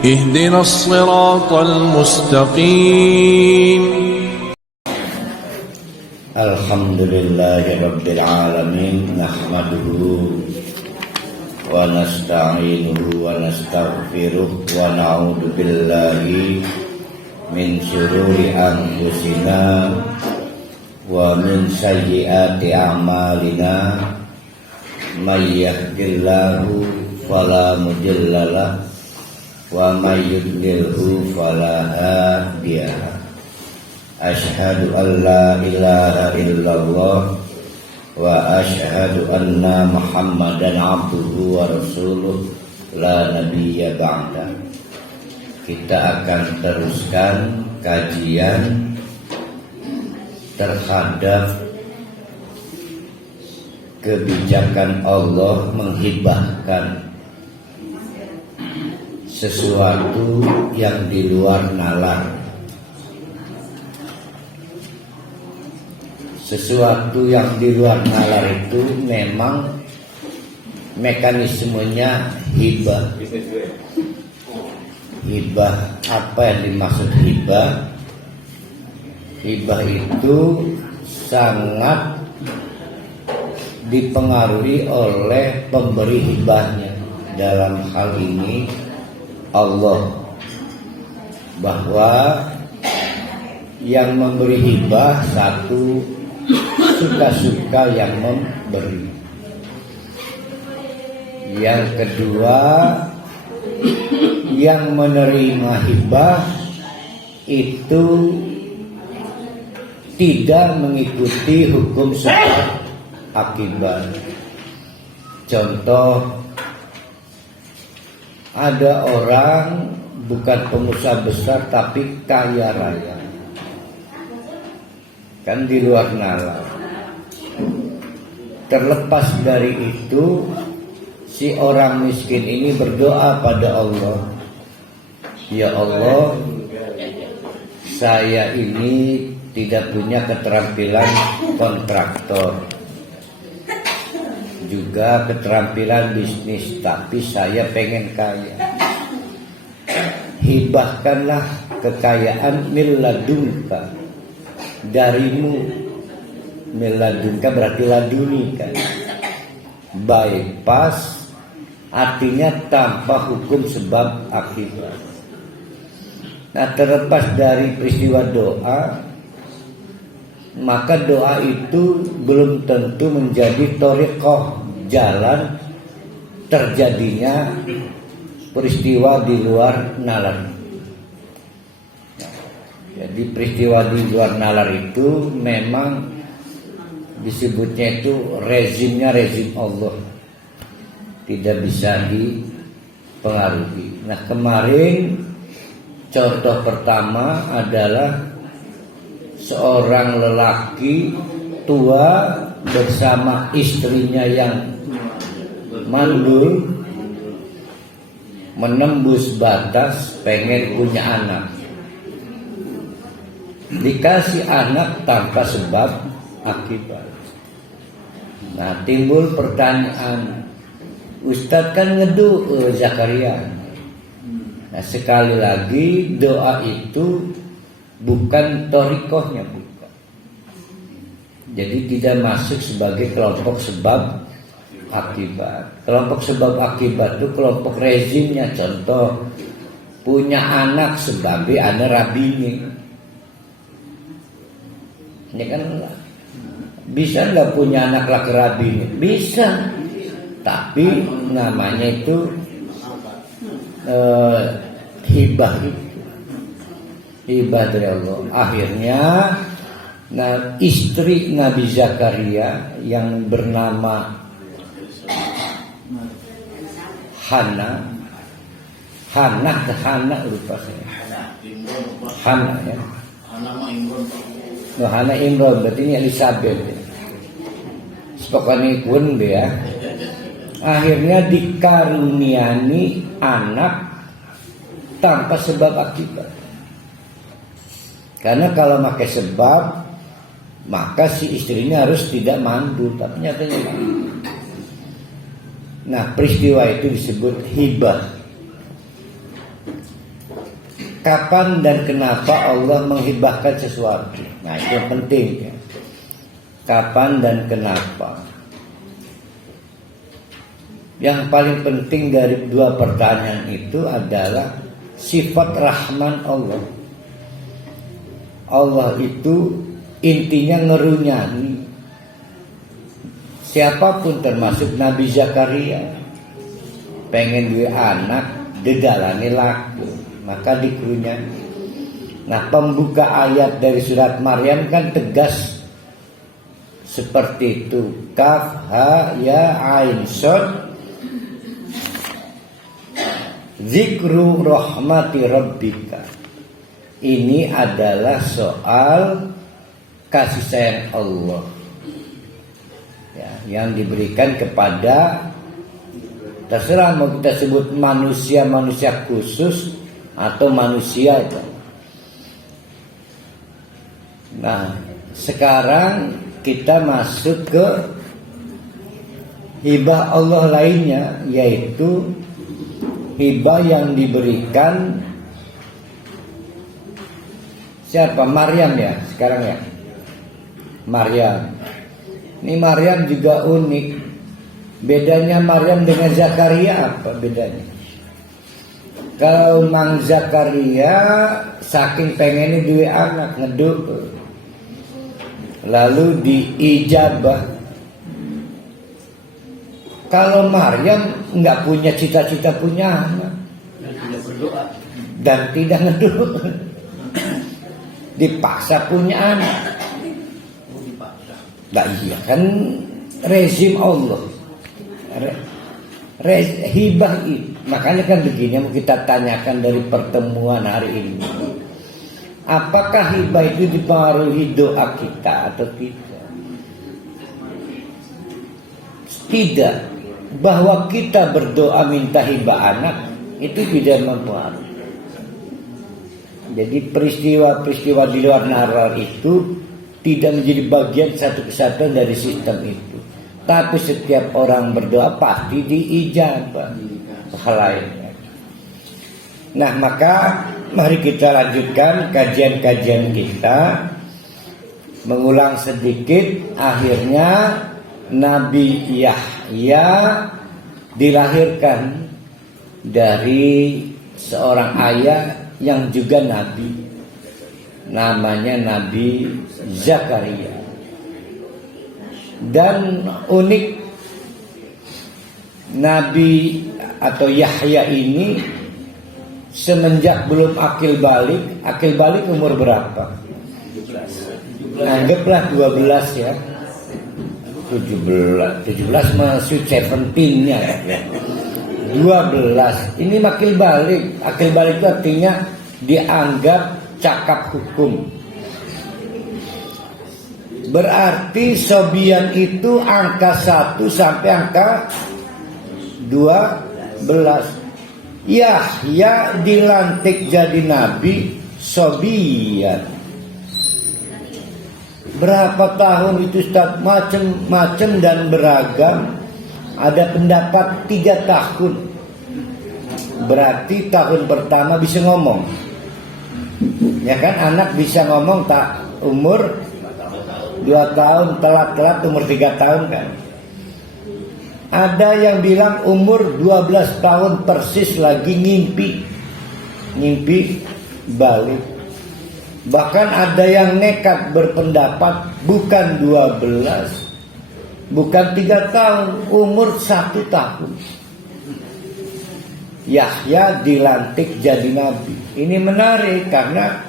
اهدنا الصراط المستقيم. Alhamdulillahirabbil alamin, nahmaduhu wa nasta'inuhu wa nastaghfiruh wa na'udzu billahi min syururi anfusina wa min sayyiati a'malina. May yahdihillahu fala mudhillalah wa may yudlilhu fala hadiyalah. Asyhadu an la ilaha illallah wa asyhadu anna Muhammadan abduhu wa rasuluh la nabiyya ba'da. Kita akan teruskan kajian terhadap kebijakan Allah menghibahkan sesuatu yang di luar nalar. Sesuatu yang di luar nalar itu memang mekanismenya hibah. Hibah, apa yang dimaksud hibah? Hibah itu sangat dipengaruhi oleh pemberi hibahnya. Dalam hal ini Allah, bahwa yang memberi hibah satu suka-suka yang memberi. Yang kedua, yang menerima hibah itu tidak mengikuti hukum sebab akibat. Contoh, ada orang bukan pengusaha besar tapi kaya raya, kan di luar nalar. Terlepas dari itu, si orang miskin ini berdoa pada Allah, ya Allah, saya ini tidak punya keterampilan kontraktor, juga keterampilan bisnis, tapi saya pengen kaya. Hibahkanlah kekayaan miladunka, darimu. Miladunka berarti laduni kan, bypass, artinya tanpa hukum sebab akibat. Nah, terlepas dari peristiwa doa, maka doa itu belum tentu menjadi thoriqah, jalan terjadinya peristiwa di luar nalar. Jadi peristiwa di luar nalar itu memang disebutnya itu rezimnya rezim Allah, tidak bisa dipengaruhi. Nah, kemarin contoh pertama adalah seorang lelaki tua bersama istrinya yang mandul menembus batas pengen punya anak. Dikasih anak tanpa sebab akibat. Nah, timbul pertanyaan, Ustadz kan ngedu Zakaria. Nah, sekali lagi doa itu bukan thoriqahnya, bukan. Jadi tidak masuk sebagai kelompok sebab akibat. Kelompok sebab akibat itu kelompok rezimnya. Contoh, punya anak sebagai anak rabini. Ini kan bisa nggak punya anak laki rabini? Bisa, tapi namanya itu hibah itu. Hibah dari Allah. Akhirnya, nah, istri Nabi Zakaria yang bernama Hana lupa saya. Hana ya. Hana Imron, berarti ini Elizabeth. Sepokoknya pun dia. Akhirnya dikaruniani anak tanpa sebab akibat. Karena kalau pakai sebab, maka si istrinya harus tidak mandul, tapi nyatanya mandul. Nah, peristiwa itu disebut hibah. Kapan dan kenapa Allah menghibahkan sesuatu? Nah, itu yang penting ya. Kapan dan kenapa? Yang paling penting dari dua pertanyaan itu adalah sifat Rahman Allah. Allah itu intinya ngerunyani siapapun, termasuk Nabi Zakaria, pengen dua anak dedalane laku, maka dikerunyani. Nah, pembuka ayat dari surat Maryam kan tegas seperti itu. Kaf ha ya ain shad zikru rahmati rabbika. Ini adalah soal kasih sayang Allah ya, yang diberikan kepada, terserah mau kita sebut manusia khusus atau manusia itu. Nah, sekarang kita masuk ke hibah Allah lainnya, yaitu hibah yang diberikan siapa? Maryam ya, sekarang ya. Maryam. Ini Maryam juga unik. Bedanya Maryam dengan Zakaria apa bedanya? Kalau Mang Zakaria saking pengennya dua anak ngeduk, lalu diijabah. Kalau Maryam nggak punya cita-cita punya anak dan tidak ngeduk, dipaksa punya anak. Nah, iya kan rezim Allah. Hibah itu. Makanya kan begini yang kita tanyakan dari pertemuan hari ini. Apakah hibah itu dipengaruhi doa kita atau tidak? Tidak. Bahwa kita berdoa minta hibah anak itu tidak mempengaruhi. Jadi peristiwa-peristiwa di luar nalar itu tidak menjadi bagian satu kesatuan dari sistem itu. Tapi setiap orang berdoa pasti diijabah. Hal lain. Nah, maka mari kita lanjutkan kajian-kajian kita. Mengulang sedikit, akhirnya Nabi Yahya dilahirkan dari seorang ayah yang juga nabi. Namanya Nabi Zakaria. Dan unik, Nabi atau Yahya ini semenjak belum akil balik umur berapa? 17. Anggaplah 12 ya. 17 masuk 17-nya ya. 12. Ini akil balik itu artinya dianggap cakap hukum. Berarti sobian itu angka 1 sampai angka 12. Yahya dilantik jadi nabi sobian. Berapa tahun itu Ustaz? Macam-macam dan beragam. Ada pendapat 3 tahun. Berarti tahun pertama bisa ngomong. Ya kan, anak bisa ngomong tak umur 2 tahun, telat umur 3 tahun kan. Ada yang bilang umur 12 tahun persis lagi ngimpi balik. Bahkan ada yang nekat berpendapat bukan 12, bukan 3 tahun, umur 1 tahun. Yahya dilantik jadi nabi. Ini menarik karena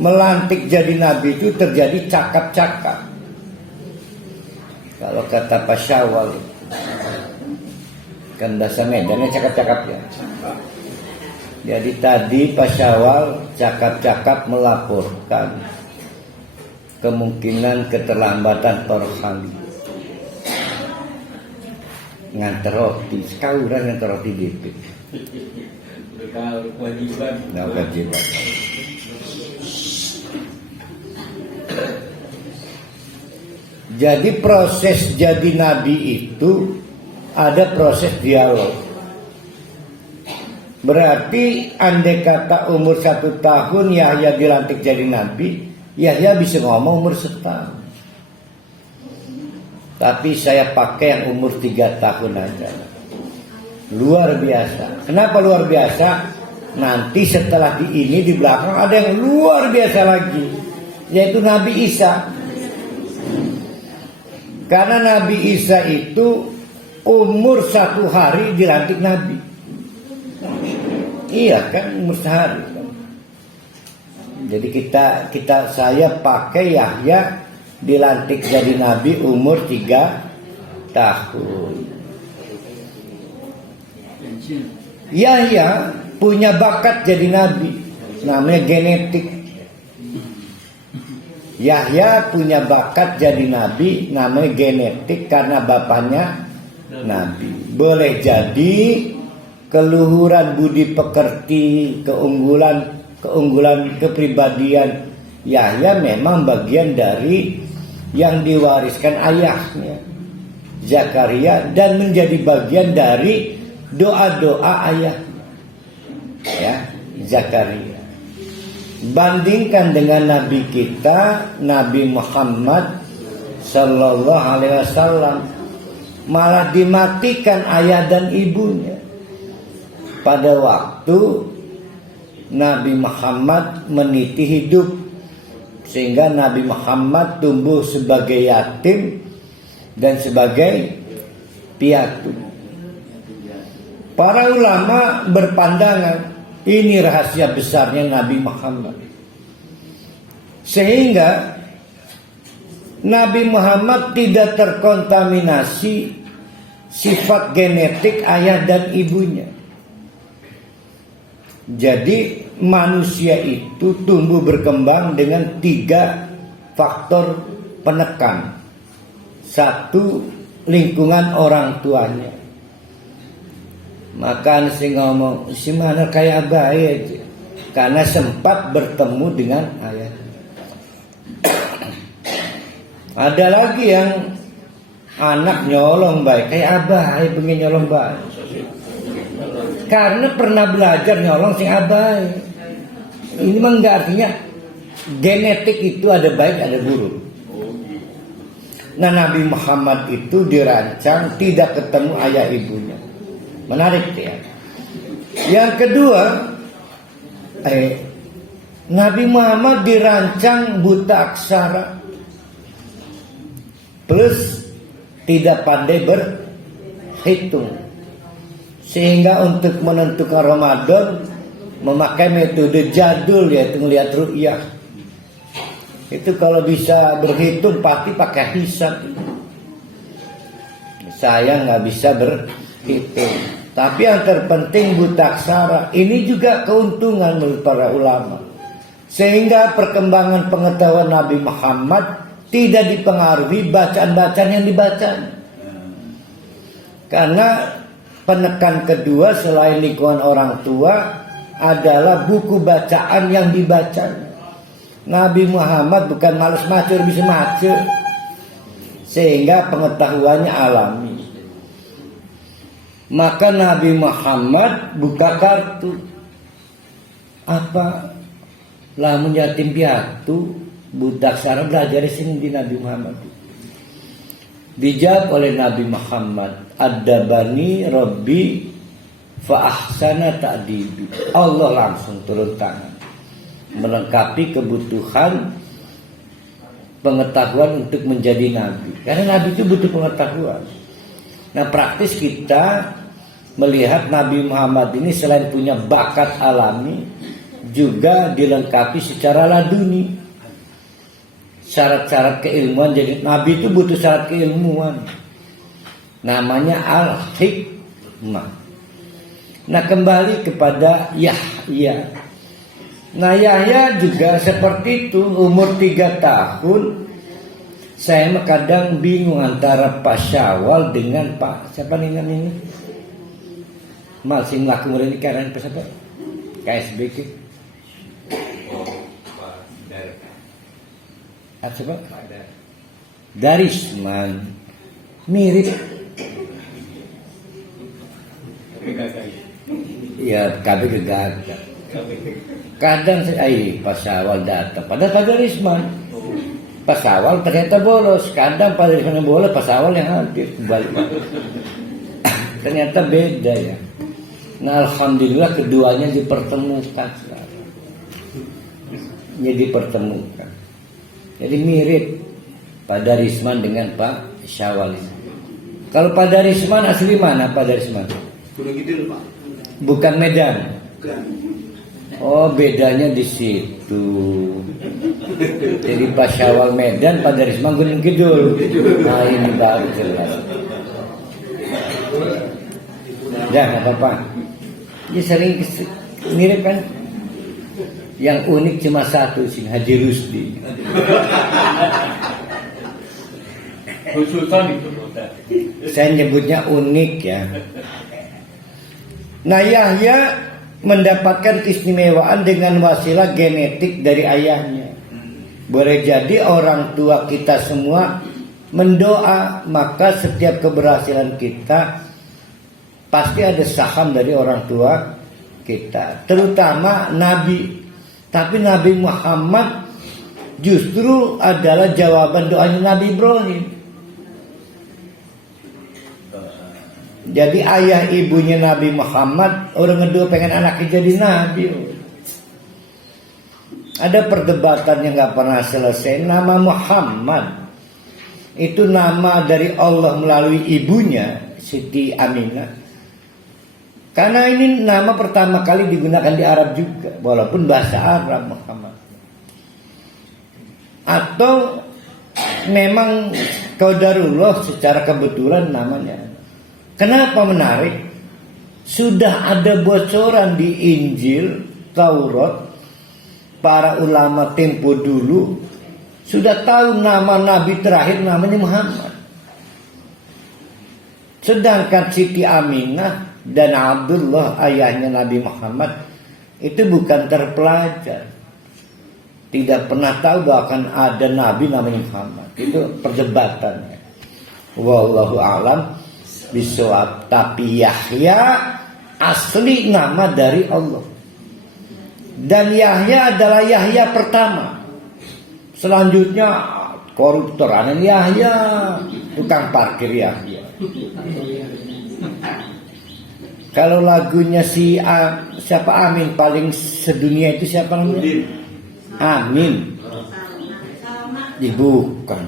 melantik jadi nabi itu terjadi cakap-cakap. Kalau kata Pak Syawal, kan bahasa Medannya cakap-cakap ya. Jadi tadi Pak Syawal cakap-cakap melaporkan kemungkinan keterlambatan Torhali nganter roti, sekauran nganter roti DP. Kewajiban. Jadi proses jadi nabi itu ada proses dialog. Berarti andai kata umur 1 tahun Yahya dilantik jadi nabi, Yahya bisa ngomong umur 1 tahun. Tapi saya pakai yang umur 3 tahun aja. Luar biasa. Kenapa luar biasa? Nanti setelah ini di belakang ada yang luar biasa lagi, yaitu Nabi Isa. Karena Nabi Isa itu umur 1 hari dilantik nabi. Iya kan, umur sehari. Jadi saya pakai Yahya dilantik jadi nabi umur 3 tahun. Yahya punya bakat jadi nabi, namanya genetik. Yahya punya bakat jadi nabi, namanya genetik, karena bapaknya nabi. Boleh jadi keluhuran budi pekerti, keunggulan kepribadian Yahya memang bagian dari yang diwariskan ayahnya Zakaria, dan menjadi bagian dari doa-doa ayahnya, ya, Zakaria. Bandingkan dengan nabi kita, Nabi Muhammad sallallahu alaihi wasallam, malah dimatikan ayah dan ibunya pada waktu Nabi Muhammad meniti hidup, sehingga Nabi Muhammad tumbuh sebagai yatim dan sebagai piatu. Para ulama berpandangan ini rahasia besarnya Nabi Muhammad, sehingga Nabi Muhammad tidak terkontaminasi sifat genetik ayah dan ibunya. Jadi manusia itu tumbuh berkembang dengan 3 faktor penekan. 1, lingkungan orang tuanya. Maka si ngomong, si mana kayak baik, karena sempat bertemu dengan ayah. Ada lagi yang anak nyolong baik, kayak abah, pengen nyolong baik, karena pernah belajar nyolong si abah. Ini mah enggak, artinya genetik itu ada baik ada buruk. Nah, Nabi Muhammad itu dirancang tidak ketemu ayah ibunya. Menarik ya. Yang kedua, Nabi Muhammad dirancang buta aksara plus tidak pandai berhitung, sehingga untuk menentukan Ramadan memakai metode jadul, yaitu melihat ru'yah. Itu kalau bisa berhitung pasti pakai hisab. Saya nggak bisa berhitung. Tapi yang terpenting buta aksara. Ini juga keuntungan menurut para ulama, sehingga perkembangan pengetahuan Nabi Muhammad tidak dipengaruhi bacaan-bacaan yang dibaca. Karena penekan kedua selain lingkungan orang tua adalah buku bacaan yang dibaca. Nabi Muhammad bukan malas maca, bisa maca, sehingga pengetahuannya alami. Maka Nabi Muhammad buka kartu, apa lamun yatim piatu budak aksara belajar di sini di Nabi Muhammad. Dijawab oleh Nabi Muhammad, adabani Rabbi fa ahsana ta'dibi. Allah langsung turun tangan melengkapi kebutuhan pengetahuan untuk menjadi nabi. Karena nabi itu butuh pengetahuan. Nah, praktis kita melihat Nabi Muhammad ini selain punya bakat alami, juga dilengkapi secara laduni. Syarat-syarat keilmuan, jadi nabi itu butuh syarat keilmuan, namanya al-hikmah. Nah, kembali kepada Yahya. Nah, Yahya juga seperti itu, umur 3 tahun. Saya kadang bingung antara Pak Syawal dengan Pak siapa nih namanya? Masih melakukan ini karena siapa? KSBK. Apa? Darisman. Mirip. Ya KB gegagah. Kadang pas awal datang, padahal pada Risman. Pas awal ternyata bolos. Kadang pada Risman yang bolos, pas awal yang hadir kembali. Ternyata beda ya. Nah alhamdulillah keduanya dipertemukan. Jadi dipertemukan. Jadi mirip pada Risman dengan Pak Syawal. Kalau pada Risman asli mana pada Risman? Gunung Kidul, Pak. Bukan Medan. Bukan. Oh bedanya di situ. Jadi Pak Syawal Medan, pada Risman Gunung Kidul. Nah ini baru jelas. Jangan apa-apa. Ini sering mirip kan? Yang unik cuma satu sih, Haji Rusdi. Sultan itu. Saya nyebutnya unik ya. Nah Yahya mendapatkan keistimewaan dengan wasilah genetik dari ayahnya. Boleh jadi orang tua kita semua mendoa, maka setiap keberhasilan kita pasti ada saham dari orang tua kita, terutama Nabi. Tapi Nabi Muhammad justru adalah jawaban doanya Nabi Ibrahim. Jadi ayah ibunya Nabi Muhammad, orang kedua pengen anaknya jadi Nabi. Ada perdebatan yang gak pernah selesai. Nama Muhammad itu nama dari Allah melalui ibunya Siti Aminah. Karena ini nama pertama kali digunakan di Arab juga, walaupun bahasa Arab Muhammad. Atau memang qadarullah secara kebetulan namanya. Kenapa menarik? Sudah ada bocoran di Injil, Taurat, para ulama tempo dulu sudah tahu nama Nabi terakhir namanya Muhammad. Sedangkan Siti Aminah dan Abdullah ayahnya Nabi Muhammad itu bukan terpelajar, tidak pernah tahu bahwa akan ada Nabi namanya Muhammad. Itu perdebatannya. Wallahu a'lam bishawab. Tapi Yahya asli nama dari Allah, dan Yahya adalah Yahya pertama. Selanjutnya koruptor Anan Yahya, tukang parkir Yahya. Kalau lagunya siapa Amin paling sedunia itu siapa namanya? Amin. Bukan.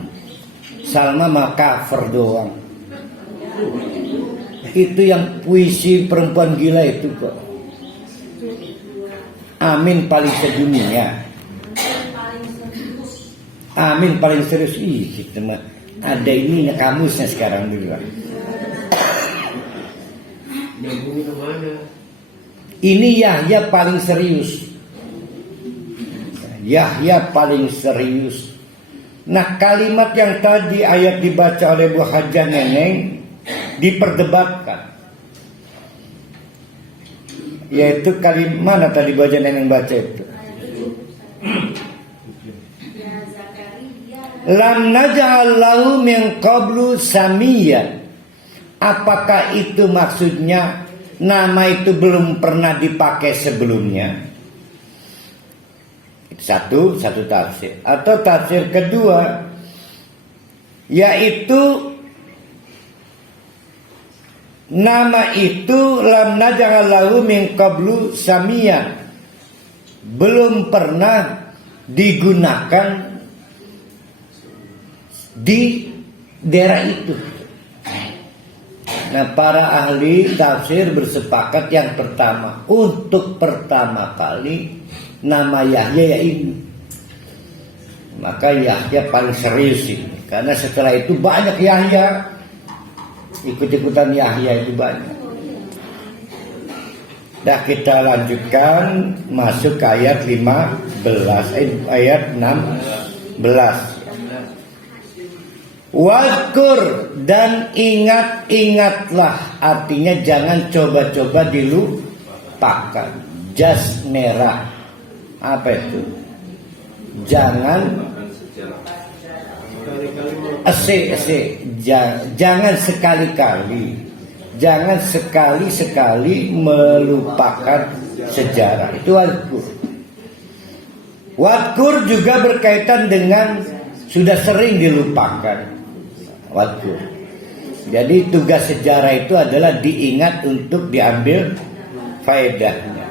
Salma mah cover doang. Itu yang puisi perempuan gila itu kok. Amin paling sedunia. Amin paling serius. Ih, kita mah ada ini kamusnya sekarang dulu. Ini Yahya paling serius. Yahya paling serius. Nah kalimat yang tadi ayat dibaca oleh Bu Hajah Neneng diperdebatkan. Yaitu kalimat mana tadi Bu Hajah Neneng baca itu? Lam naj'al lahu min qablu samiyya. Apakah itu maksudnya nama itu belum pernah dipakai sebelumnya? Satu tafsir. Atau tafsir kedua, yaitu nama itu lam naj'al lahu min qablu samiyya, belum pernah digunakan di daerah itu. Nah para ahli tafsir bersepakat yang pertama, untuk pertama kali nama Yahya ya ini. Maka Yahya paling serius ini, karena setelah itu banyak Yahya, ikut-ikutan Yahya itu banyak. Dah kita lanjutkan masuk ke ayat 15, ayat 16. Wadkur, dan ingat-ingatlah, artinya jangan coba-coba dilupakan. Jas merah, apa itu? Jangan jangan sekali-kali, jangan sekali-sekali melupakan sejarah. Itu wadkur. Wadkur juga berkaitan dengan sudah sering dilupakan. Wadkur. Jadi tugas sejarah itu adalah diingat untuk diambil faedahnya.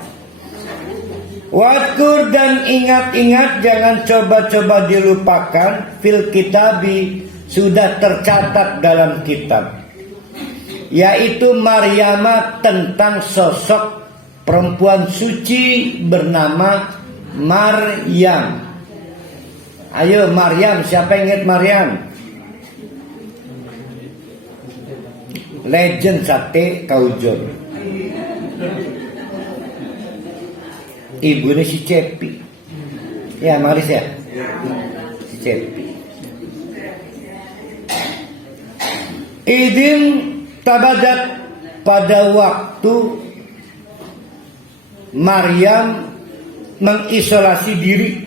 Wadkur dan ingat-ingat, jangan coba-coba dilupakan. Fil kitabi, sudah tercatat dalam kitab, yaitu Maryamah, tentang sosok perempuan suci bernama Maryam. Ayo Maryam, siapa yang ingat Maryam? Legend sate Kaujon. Ibunya si Cepi. Ya, Maris ya. Si Cepi. Idin tabadat, pada waktu Maryam mengisolasi diri.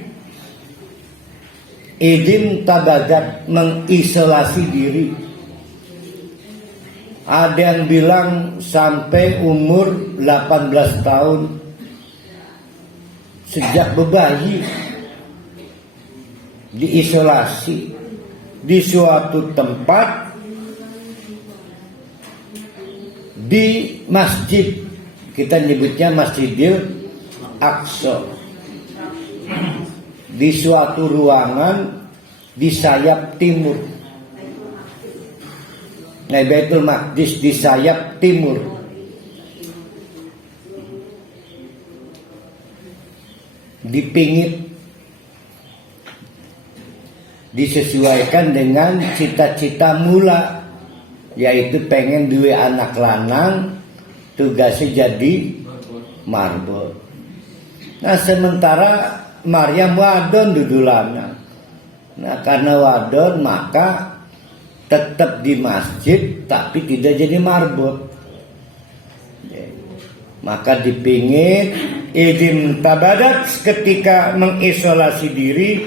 Idin tabadat, mengisolasi diri. Ada yang bilang sampai umur 18 tahun. Sejak bebayi diisolasi di suatu tempat di masjid, kita nyebutnya Masjidil Aqsa, di suatu ruangan di sayap timur. Nah, Baitul Maqdis di sayap timur. Dipingit, disesuaikan dengan cita-cita mula, yaitu pengen dua anak lanang, tugasnya jadi marbot. Nah, sementara Maryam wadon dudulana. Nah, karena wadon maka tetap di masjid tapi tidak jadi marbot. Maka dipingit. Idin tabadat, ketika mengisolasi diri,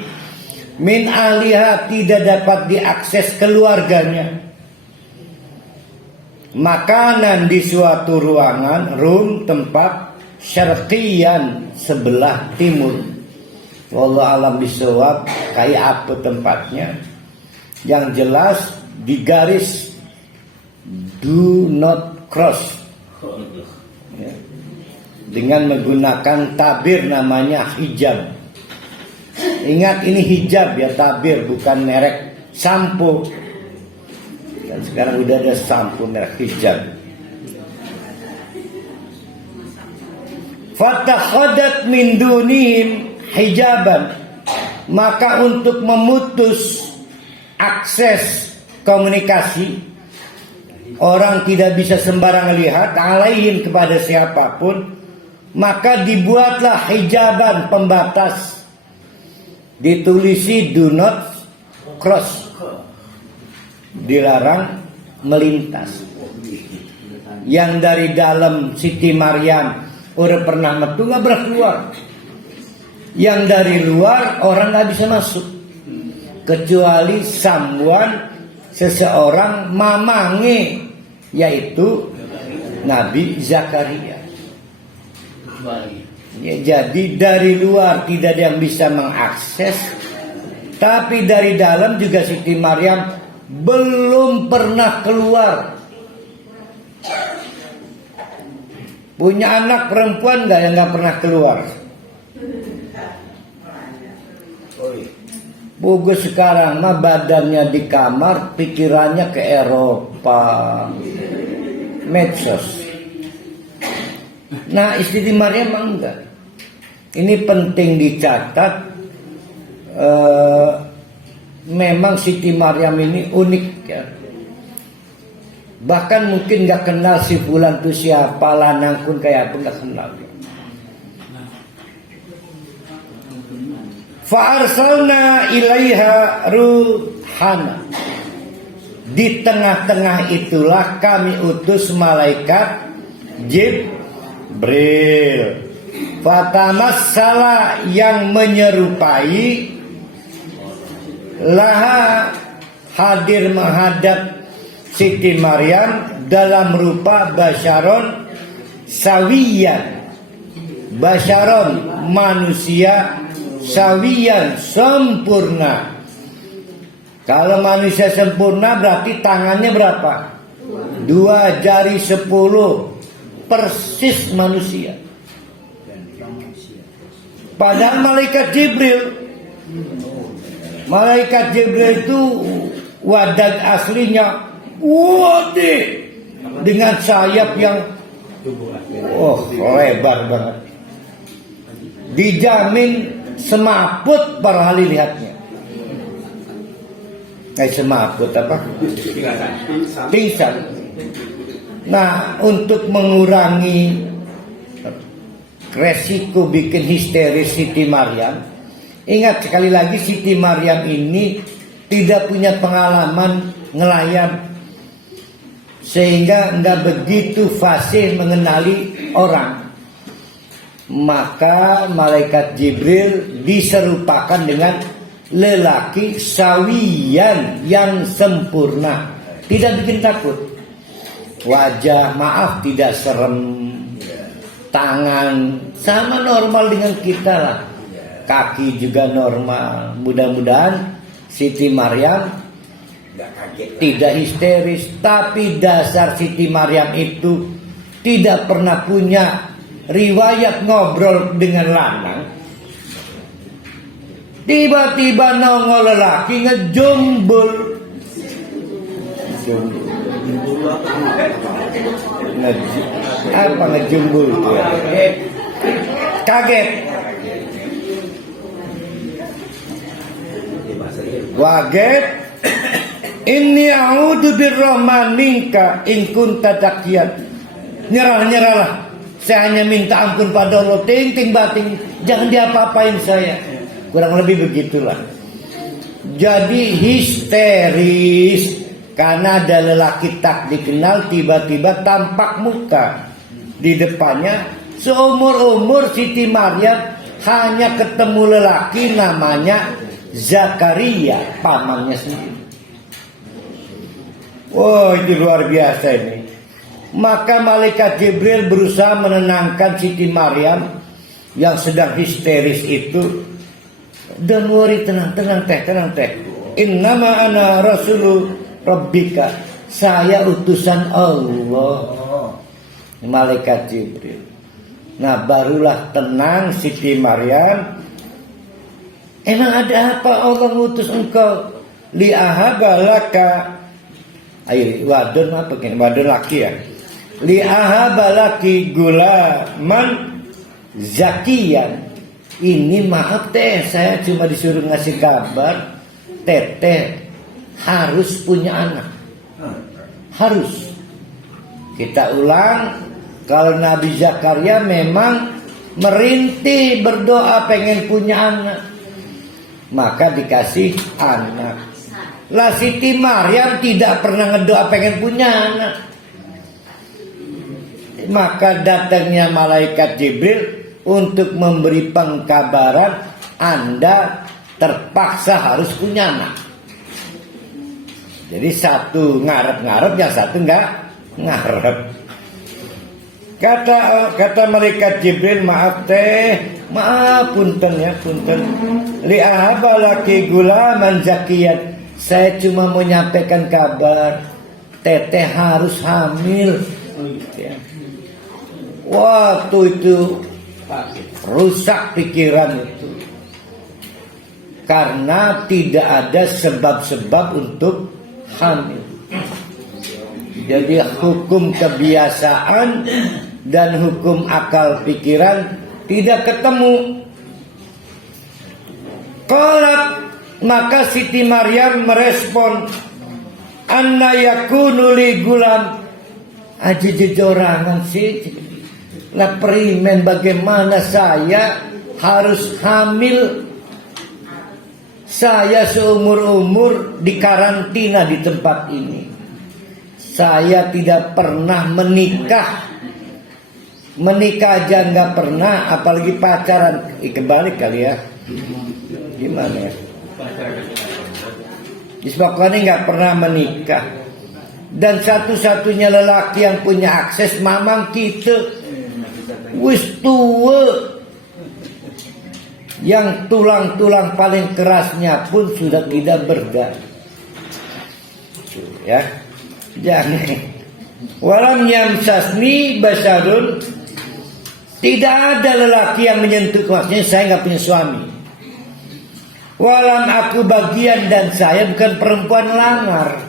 min aliha, tidak dapat diakses keluarganya. Makanan di suatu ruangan, room, tempat, syarqiyan, sebelah timur. Wallahu alam bisawab, kayak apa tempatnya. Yang jelas digaris do not cross. Ya. Dengan menggunakan tabir namanya hijab. Ingat, ini hijab ya, tabir, bukan merek sampo. Dan sekarang udah ada sampo merek hijab. Fatakhadat min dunihim hijaban, maka untuk memutus akses komunikasi, orang tidak bisa sembarang lihat alaihim, kepada siapapun, maka dibuatlah hijaban, pembatas, ditulisi do not cross, dilarang melintas. Yang dari dalam Siti Maryam udah pernah metu nggak boleh keluar. Yang dari luar orang nggak bisa masuk, kecuali seseorang mamange, yaitu Nabi Zakaria. Ya, jadi dari luar tidak ada yang bisa mengakses, tapi dari dalam juga Siti Maryam belum pernah keluar. Punya anak perempuan nggak yang nggak pernah keluar? Bagus sekarang mah badannya di kamar, pikirannya ke Eropa, medsos. Nah, Siti Maryam enggak. Ini penting dicatat. Memang Siti Maryam ini unik ya. Bahkan mungkin nggak kenal si fulan itu siapa, lanang pun kayak apa nggak kenal. Fa'arsalna ilaiha ruhana. Di tengah-tengah itulah kami utus malaikat Jibril. Fatamassala, yang menyerupai, laha, hadir menghadap Siti Maryam dalam rupa basyaron sawiyan. Basyaron manusia, sawiyan sempurna. Kalau manusia sempurna berarti tangannya berapa? 2 jari 10, persis manusia. Padahal malaikat Jibril itu wadah aslinya wadah dengan sayap yang lebar banget. Dijamin semaput para ahli lihatnya. Semaput apa? Pingsan. Nah, untuk mengurangi resiko bikin histeris Siti Maryam, ingat sekali lagi Siti Maryam ini tidak punya pengalaman nelayan, sehingga nggak begitu fasih mengenali orang. Maka malaikat Jibril diserupakan dengan lelaki sawiyan yang sempurna, tidak bikin takut. Wajah maaf tidak serem, tangan sama normal dengan kita lah, kaki juga normal. Mudah-mudahan Siti Maryam tidak histeris. Tapi dasar Siti Maryam itu tidak pernah punya riwayat ngobrol dengan lanang. Tiba-tiba nongol lelaki ngejumbul. Apa ngejumbul? Kaget. Waget. Inni a'udzu birrahman minka in kunta taqiyan. Nyerah-nyerahlah. Saya hanya minta ampun pada Allah. Ting bating, jangan diapa-apain saya. Kurang lebih begitulah. Jadi histeris karena ada lelaki tak dikenal tiba-tiba tampak muka di depannya. Seumur-umur Siti Maryam hanya ketemu lelaki namanya Zakaria, pamannya sendiri. Wow, itu luar biasa ini. Maka malaikat Jibril berusaha menenangkan Siti Maryam yang sedang histeris itu. Don't worry, tenang teh. Innama ana rasulu rabbika. Saya utusan Allah. Malaikat Jibril. Nah, barulah tenang Siti Maryam. Emang ada apa Allah ngutus engkau? Li'ahabalaka. Ayo, wadon apa kan? Wadon laki ya. Li'ahabalaki gulaman zakiyan. Ini maaf teh, saya cuma disuruh ngasih kabar, teteh harus punya anak. Harus. Kita ulang, kalau Nabi Zakaria memang merintih berdoa pengen punya anak, maka dikasih anak. Lah Siti Maryam tidak pernah ngedoa pengen punya anak. Maka datangnya malaikat Jibril untuk memberi pengkabaran, Anda terpaksa harus punya anak. Jadi satu ngarep-ngarep, yang satu enggak ngarep. Kata malaikat Jibril, maaf punten ya, punten. Li'ahabalaki gulaman zakiyat. Saya cuma mau nyampaikan kabar, teteh harus hamil. Waktu itu rusak pikiran itu, karena tidak ada sebab-sebab untuk hamil. Jadi hukum kebiasaan dan hukum akal pikiran tidak ketemu. Maka Siti Maryam merespon, anna yakunu li gulam. Aji jejorangan sih. Lah perimen, bagaimana saya harus hamil? Saya seumur-umur dikarantina di tempat ini. Saya tidak pernah menikah. Menikah aja nggak pernah, apalagi pacaran. Kebalik kali ya. Gimana ya? Disebabkan ini nggak pernah menikah. Dan satu-satunya lelaki yang punya akses mamang kita. Wis tua. Yang tulang-tulang paling kerasnya pun sudah tidak berdaya. Ya. Jangan. Walam yamsasni basarun. Tidak ada lelaki yang menyentuhku. Maksudnya saya nggak punya suami. Walam aku bagian dan saya bukan perempuan langar.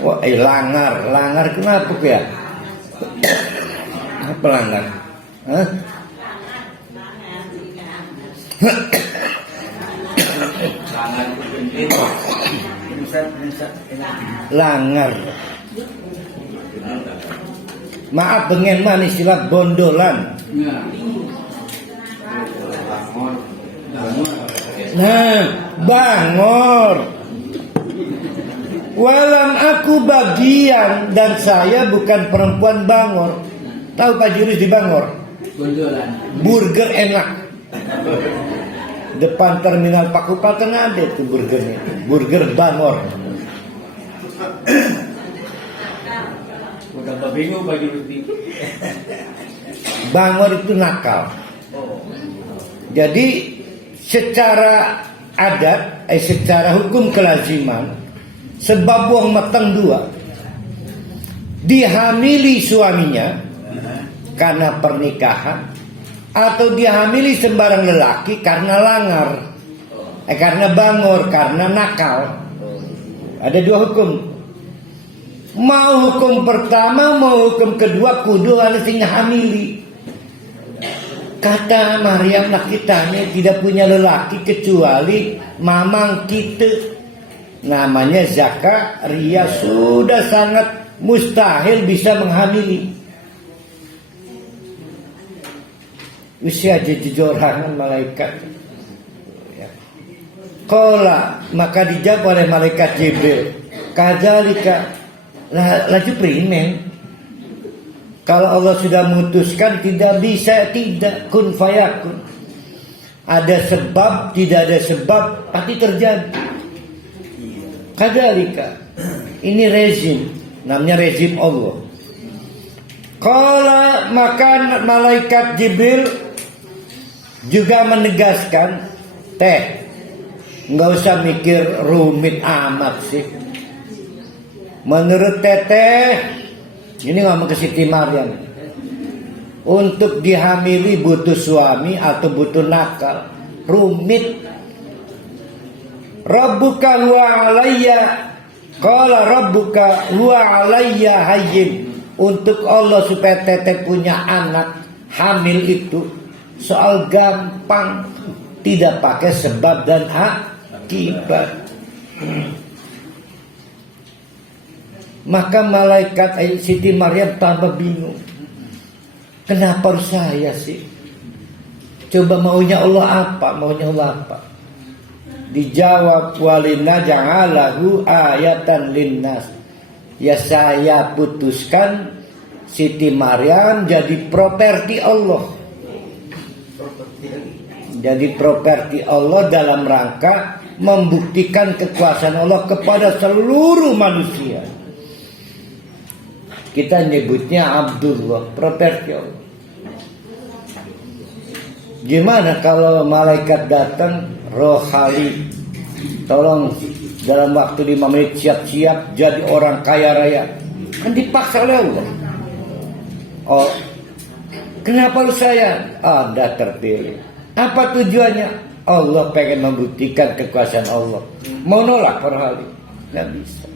Wah, langar kenapa ya? Apa langar? Hah? Langar. Maaf pengen mana istilah bondolan. Nah, bangor. Walam aku bagian dan saya bukan perempuan bangor. Tahu Pak Jurus di Bangor? Burger enak. Depan terminal Pakupaten ada itu burgernya. Burger Bangor. Udah bingung Pak Jurus. Bangor itu nakal. Jadi secara adat, secara hukum kelaziman, sebab buang matang dua, dihamili suaminya karena pernikahan, atau dihamili sembarang lelaki karena langar, karena bangor, karena nakal. Ada dua hukum. Mau hukum pertama, mau hukum kedua, kudu harus hamili. Kata Maryam kitanya tidak punya lelaki kecuali mamang kita. Namanya Zakaria, sudah sangat mustahil bisa menghamili. Usia jejorangan malaikat. Qala, maka dijawab oleh malaikat Jibril, kadzalika, laju primen. Kalau Allah sudah memutuskan tidak bisa tidak, kun fayakun. Ada sebab, tidak ada sebab, pasti terjadi. Kadzalika. Ini rezim, namanya rezim Allah. Qala, maka malaikat Jibril juga menegaskan, nggak usah mikir rumit amat sih. Menurut teteh, ini ngomong ke Siti Maryam, untuk dihamili butuh suami atau butuh nakal, rumit. Rabbuka huwa alayya, qala rabbuka huwa alayya hayyin. Untuk Allah supaya teteh punya anak hamil itu soal gampang, tidak pakai sebab dan akibat. Maka malaikat Siti Maryam tambah bingung. Kenapa harus saya sih? Coba maunya Allah apa? Maunya Allah apa? Dijawab, walina ja'alahu ayatan linnas. Ya saya putuskan Siti Maryam jadi properti Allah. Jadi properti Allah dalam rangka membuktikan kekuasaan Allah kepada seluruh manusia. Kita nyebutnya Abdullah, properti Allah. Gimana kalau malaikat datang, rohali, tolong dalam waktu 5 menit siap-siap jadi orang kaya raya. Kan dipaksa oleh Allah. Oh, kenapa lu saya? Anda terpilih. Apa tujuannya? Allah pengen membuktikan kekuasaan Allah. Mau nolak rohali? Nggak bisa.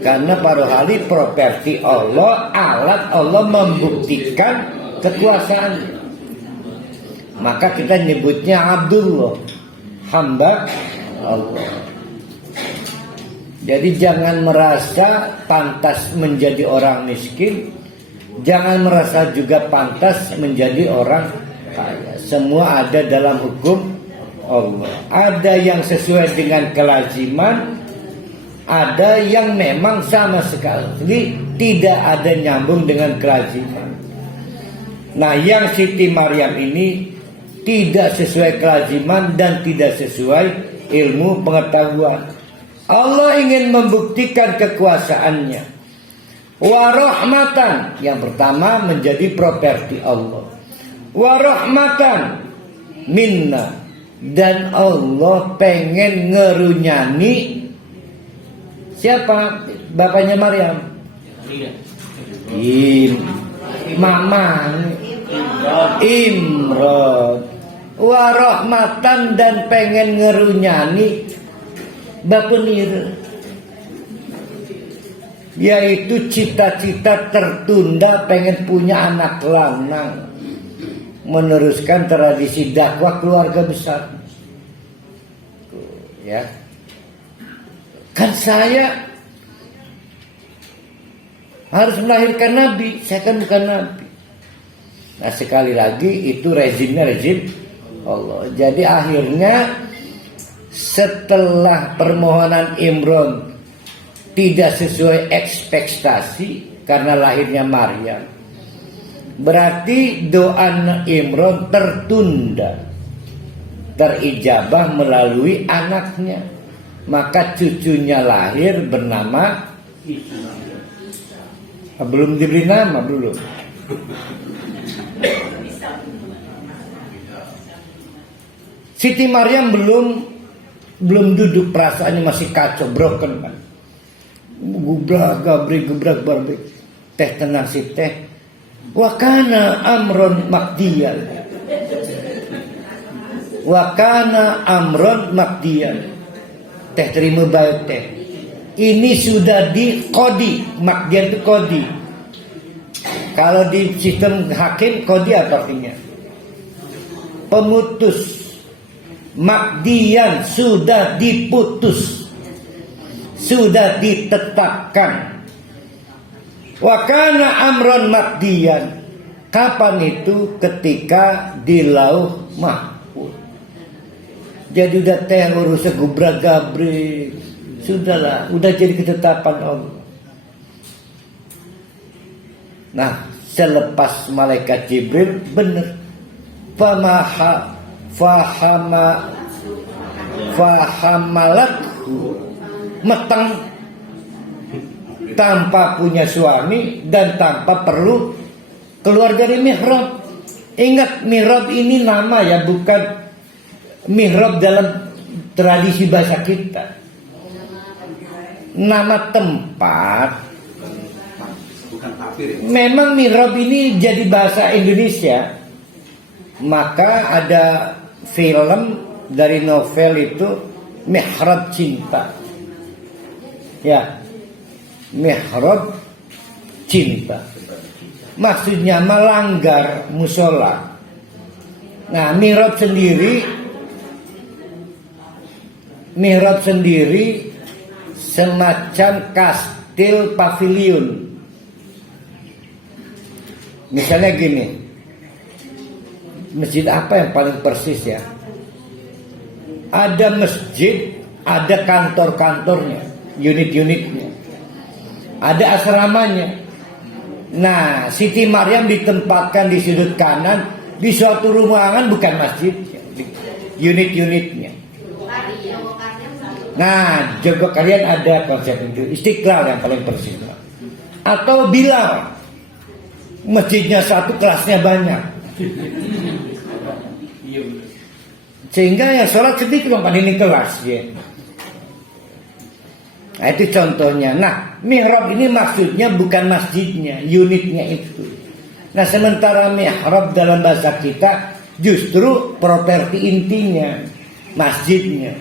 Karena para ahli properti Allah, alat Allah membuktikan kekuasaan. Maka kita nyebutnya Abdullah, hamba Allah. Jadi jangan merasa pantas menjadi orang miskin, jangan merasa juga pantas menjadi orang kaya. Semua ada dalam hukum Allah. Ada yang sesuai dengan kelaziman, ada yang memang sama sekali tidak ada nyambung dengan kelaziman. Nah, yang Siti Maryam ini tidak sesuai kelaziman dan tidak sesuai ilmu pengetahuan. Allah ingin membuktikan kekuasaannya. Warahmatan, yang pertama menjadi properti Allah. Warahmatan minna, dan Allah pengen ngerunyani siapa? Bapaknya Maryam. Imran. Warahmatan, dan pengen ngerunyani bapunir, yaitu cita-cita tertunda pengen punya anak lanang, meneruskan tradisi dakwah keluarga besar. Ya, kan saya harus melahirkan nabi, saya kan bukan nabi. Nah, sekali lagi itu rezimnya rezim Allah. Jadi akhirnya setelah permohonan Imran tidak sesuai ekspektasi karena lahirnya Maryam, berarti doa Imran tertunda, terijabah melalui anaknya. Maka cucunya lahir bernama, belum diberi nama, belum. Siti Maryam belum duduk, perasaannya masih kacau, broken kan. Gubrak gabrik teh tenang si teh. Wakana amron makdian. Wakana amron makdian. Teh terima baik teh. Ini sudah di kodi, makdian itu kodi. Kalau di sistem hakim kodi apa artinya? Pemutus. Makdian sudah diputus, sudah ditetapkan. Wakana amron makdian. Kapan itu? Ketika di lauh mahfuz. Jadi udah teh urusnya gubrak gabrik, sudahlah, udah jadi ketetapan Allah. Nah, selepas malaikat Jibril benar, fahamalathu, meteng, tanpa punya suami dan tanpa perlu keluar dari mihrab. Ingat, mihrab ini nama ya, bukan mihrab dalam tradisi bahasa kita. Nama tempat. Memang mihrab ini jadi bahasa Indonesia. Maka ada film dari novel itu Mihrab Cinta. Ya, Mihrab Cinta. Maksudnya melanggar musola. Nah, mihrab sendiri semacam kastil pavilion. Misalnya gini, masjid apa yang paling persis ya? Ada masjid, ada kantor-kantornya, unit-unitnya, ada asramanya. Nah, Siti Maryam ditempatkan di sudut kanan di suatu ruangan, bukan masjid, unit-unitnya. Nah, coba kalian ada konsep itu, Istiqlal yang paling persis. Atau Bilal, masjidnya satu, kelasnya banyak. Sehingga yang sholat sedikit bukan ini kelas ya. Nah, itu contohnya. Nah, mihrab ini maksudnya bukan masjidnya, unitnya itu. Nah, sementara mihrab dalam bahasa kita justru properti intinya, masjidnya.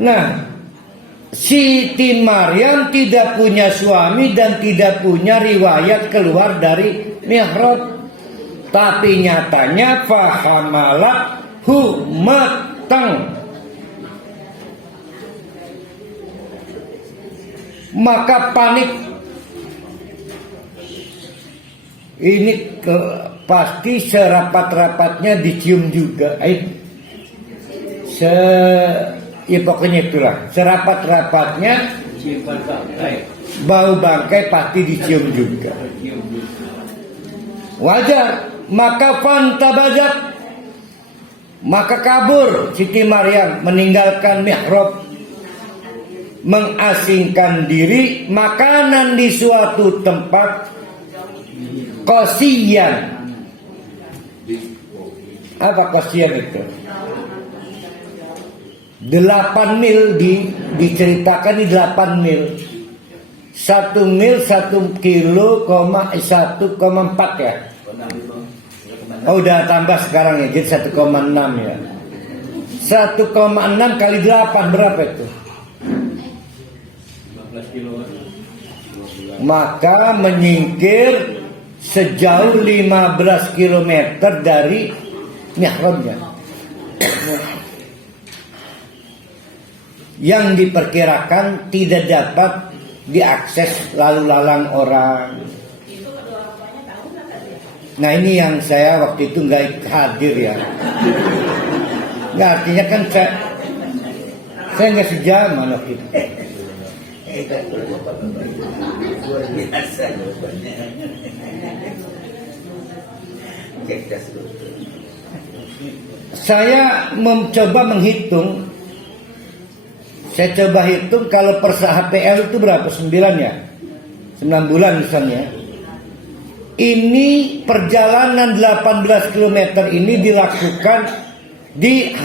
Nah, Siti Maryam tidak punya suami dan tidak punya riwayat keluar dari mihrab. Tapi nyatanya fahamalah matang. Maka panik. Ini pasti serapat-rapatnya dicium juga. Ya pokoknya itulah. Serapat-rapatnya bau bangkai pasti dicium juga. Wajar. Maka fantabajat, maka kabur Siti Maryam meninggalkan mihrab mengasingkan diri makanan di suatu tempat qasiyan. Apa qasiyan itu? 8 mil diceritakan di 8 mil. 1 mil 1 kilo, 1,4 ya. Oh udah tambah sekarang ya, jadi 1,6 ya. 1,6 kali 8 berapa itu? Maka menyingkir sejauh 15 km dari mihrabnya, yang diperkirakan tidak dapat diakses lalu lalang orang. Nah ini yang saya waktu itu nggak hadir ya. Nggak, artinya kan saya nggak sejaman waktu itu. Saya mencoba menghitung. Saya coba hitung kalau per HPL itu berapa? 9 ya? 9 bulan misalnya. Ini perjalanan 18 km ini dilakukan di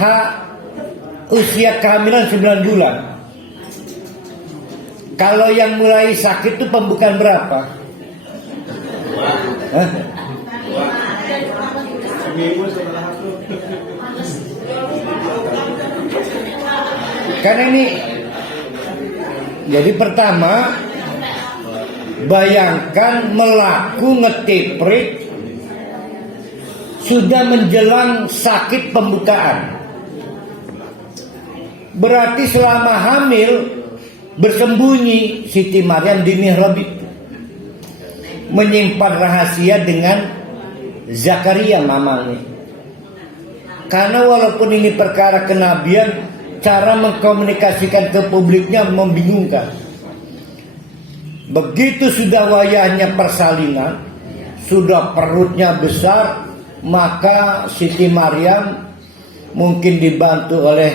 usia kehamilan 9 bulan. Kalau yang mulai sakit itu pembukaan berapa? Hah? Karena ini jadi pertama, bayangkan melaku ngetiprik sudah menjelang sakit pembukaan. Berarti selama hamil bersembunyi Siti Maryam di mihrab itu, menyimpan rahasia dengan Zakaria mamanya. Karena walaupun ini perkara kenabian, cara mengkomunikasikan ke publiknya membingungkan. Begitu sudah wayahnya persalinan, sudah perutnya besar, maka Siti Maryam mungkin dibantu oleh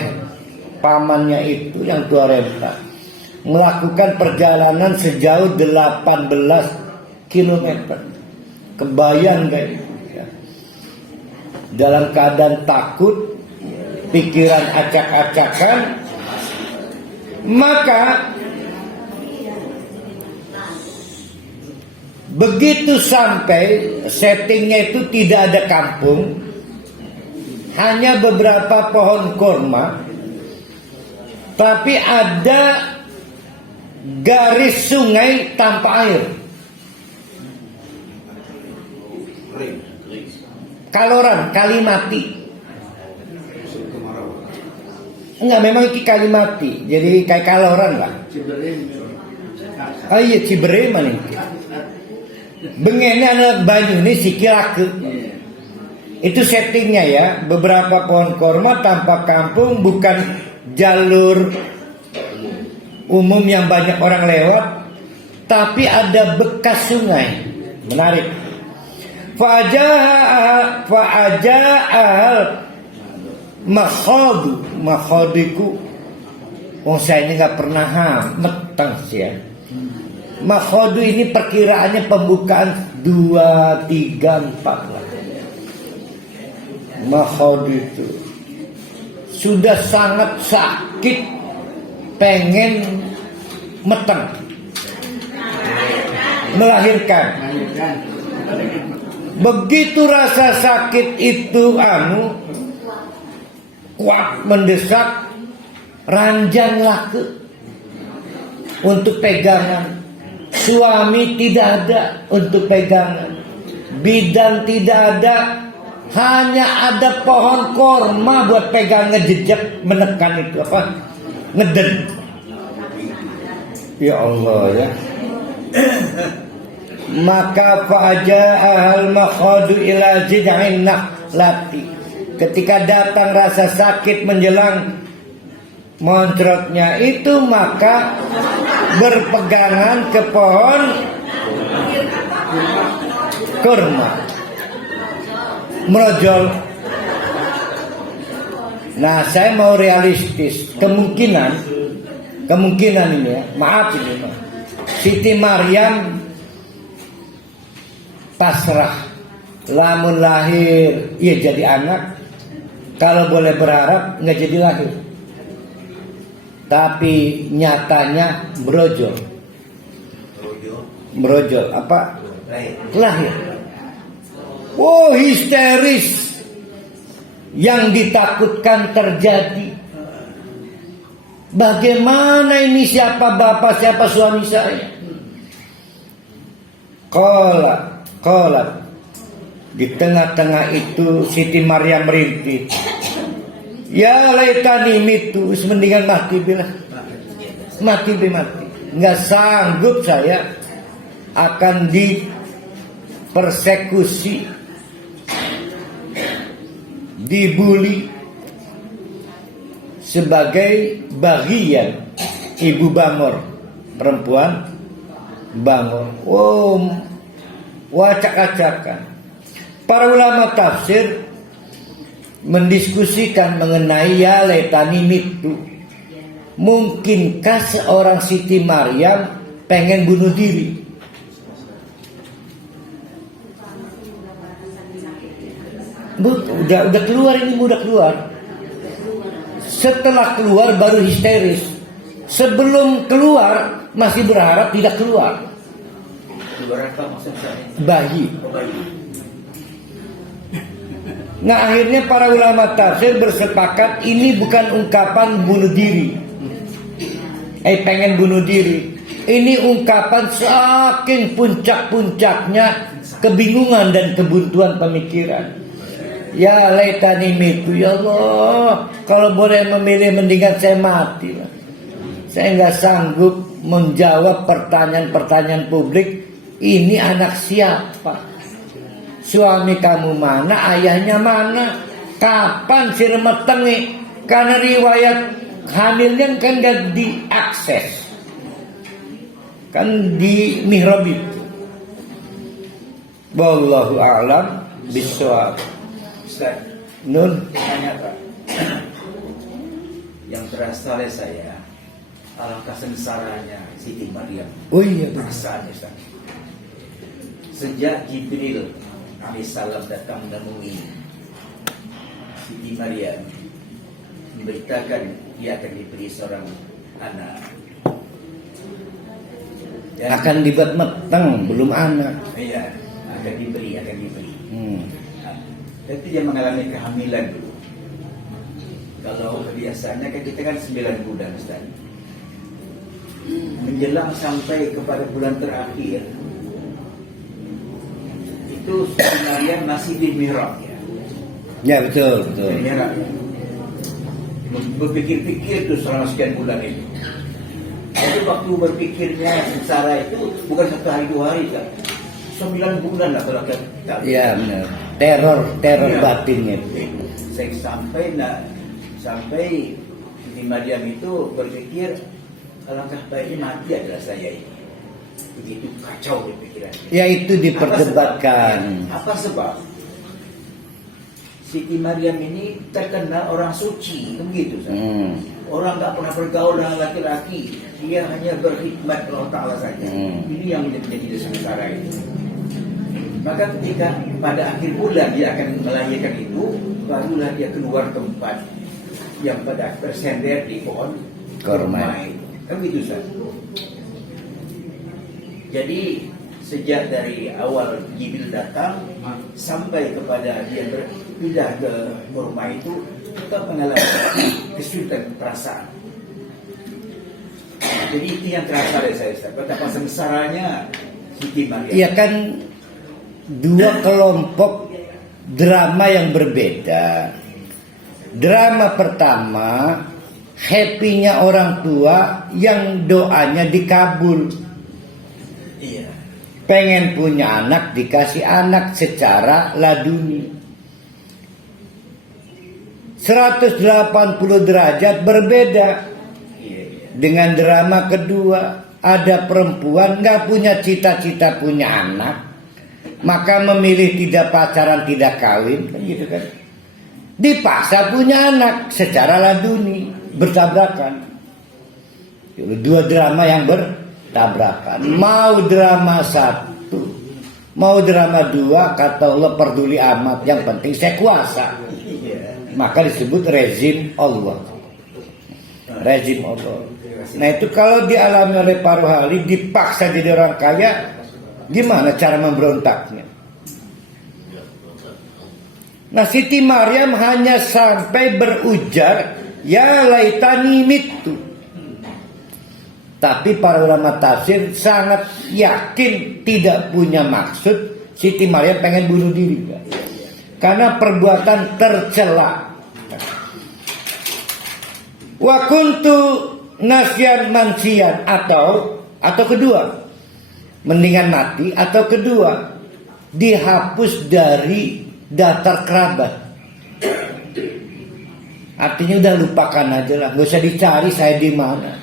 pamannya itu yang tua renta, melakukan perjalanan sejauh 18 km. Kebayang guys, dalam keadaan takut, pikiran acak-acakan, maka begitu sampai settingnya itu tidak ada kampung, hanya beberapa pohon kurma, tapi ada garis sungai tanpa air. Kaloran, kali mati. Enggak, memang ini kali mati. Jadi kayak kaloran lah. Oh iya, Cibere mana ini? Bengene anak banyu ini sikilake. Itu settingnya ya. Beberapa pohon korma tanpa kampung, bukan jalur umum yang banyak orang lewat, tapi ada bekas sungai. Menarik. Fa'aja'al makhodiku. Oh saya ini gak pernah metang sih ya. Makhodu ini perkiraannya pembukaan 2, 3, 4 lah. Makhodu itu sudah sangat sakit, pengen metang, melahirkan. Begitu rasa sakit itu kuat mendesak, ranjang laku untuk pegangan. Suami tidak ada untuk pegangan, bidan tidak ada, hanya ada pohon korma buat pegang, ngejejak, menekan itu apa? Ngeden. Ya Allah ya. Maka fa'aja'ahal makhadu ila jid'in nakhlati. Ketika datang rasa sakit menjelang moncrotnya itu, maka berpegangan ke pohon kurma, merojol. Nah saya mau realistis, kemungkinan kemungkinan ini ya, maaf ini mah, Siti Maryam pasrah, lamun lahir ya jadi anak, kalau boleh berharap nggak jadi lahir, tapi nyatanya brojol apa lahir. Oh, histeris, yang ditakutkan terjadi. Bagaimana ini, siapa bapak, siapa suami saya? Kolat. Di tengah-tengah itu Siti Maryam merintih. Ya laitani mitu, mendingan mati bilah. Mati. Nggak sanggup saya akan dipersekusi, dibuli sebagai bagian ibu bangor, perempuan bangor. Oh, wacak-acakan. Para ulama tafsir mendiskusikan mengenai ya laitani mitu. Mungkinkah seorang Siti Maryam pengen bunuh diri? Udah keluar ini, udah keluar. Setelah keluar baru histeris. Sebelum keluar masih berharap tidak keluar. Keluar apa maksudnya? Bayi. Nah, akhirnya para ulama tafsir bersepakat ini bukan ungkapan bunuh diri. Pengen bunuh diri. Ini ungkapan saking puncak-puncaknya kebingungan dan kebuntuan pemikiran. Ya laitani mitu, ya Allah, kalau boleh memilih mendingan saya mati. Saya nggak sanggup menjawab pertanyaan-pertanyaan publik. Ini anak siapa? Suami kamu mana? Ayahnya mana? Kapan si remetengi? Karena riwayat hamilnya kan nggak diakses, kan di mihrab itu. Wallahu a'lam bishawab. Ustaz, Nun, tanya Pak. Yang terasa oleh saya, alangkah sengsaranya Siti Maryam. oh iya, Perasaannya Ustaz. Sejak Jibril alaihissalam datang menemui Siti Maryam, memberitakan dia akan diberi seorang anak. Dan akan dibuat meteng, belum anak. iya, akan diberi. Hmm. Tapi dia mengalami kehamilan dulu. Kalau biasanya kan kita kan 9 bulan Ustaz. Menjelang sampai kepada bulan terakhir, itu Siti Maryam masih di mihrab ya. Ya betul. Di mihrab. Berpikir-pikir itu selama sekian bulan itu. Jadi waktu berpikirnya sengsara itu bukan 1 hari 2 hari kan. 9 bulan lah kalau kita. Ya benar. Teror Ya. batinnya. Sampai Siti Maryam itu berpikir alangkah baiknya mati adalah saya ini. Begitu kacau di pikirannya. Ya itu diperdebatkan. Apa sebab? Siti Maryam ini terkenal orang suci, begitu. Orang tak pernah bergaul dengan laki-laki, dia hanya berkhidmat Allah Ta'ala saja. Ini yang menjadi sengsara itu. Maka ketika pada akhir bulan dia akan melahirkan itu, barulah dia keluar tempat yang pada bersender di pohon kurma. Kan begitu Ustaz. Jadi sejak dari awal Jibril datang sampai kepada dia berpindah ke kurma itu, kita mengalami kesulitan perasaan. Jadi itu yang terasa dari saya Ustaz. Betapa sengsaranya Siti Maryam. Iya kan, dua kelompok drama yang berbeda. Drama pertama, happy-nya orang tua yang doanya dikabul. Iya. Pengen punya anak, dikasih anak secara laduni. 180 derajat berbeda. Iya. Dengan drama kedua, ada perempuan gak punya cita-cita punya anak, maka memilih tidak pacaran, tidak kawin, kan gitu kan. Dipaksa punya anak secara laduni, bertabrakan. Dua drama yang bertabrakan. Mau drama satu, mau drama dua, kata Allah peduli amat. Yang penting saya kuasa. Maka disebut rezim Allah. Rezim Allah. Nah itu kalau dialami oleh Pak Rohali, dipaksa jadi orang kaya, gimana cara memberontaknya? Nah Siti Maryam hanya sampai berujar, ya laitani mitu. Tapi para ulama tafsir sangat yakin tidak punya maksud Siti Maryam pengen bunuh diri. Karena perbuatan tercela. Wa kuntu nasyan mansian, atau kedua, mendingan mati, atau kedua, dihapus dari daftar kerabat. Artinya udah lupakan aja lah, nggak usah dicari saya di mana,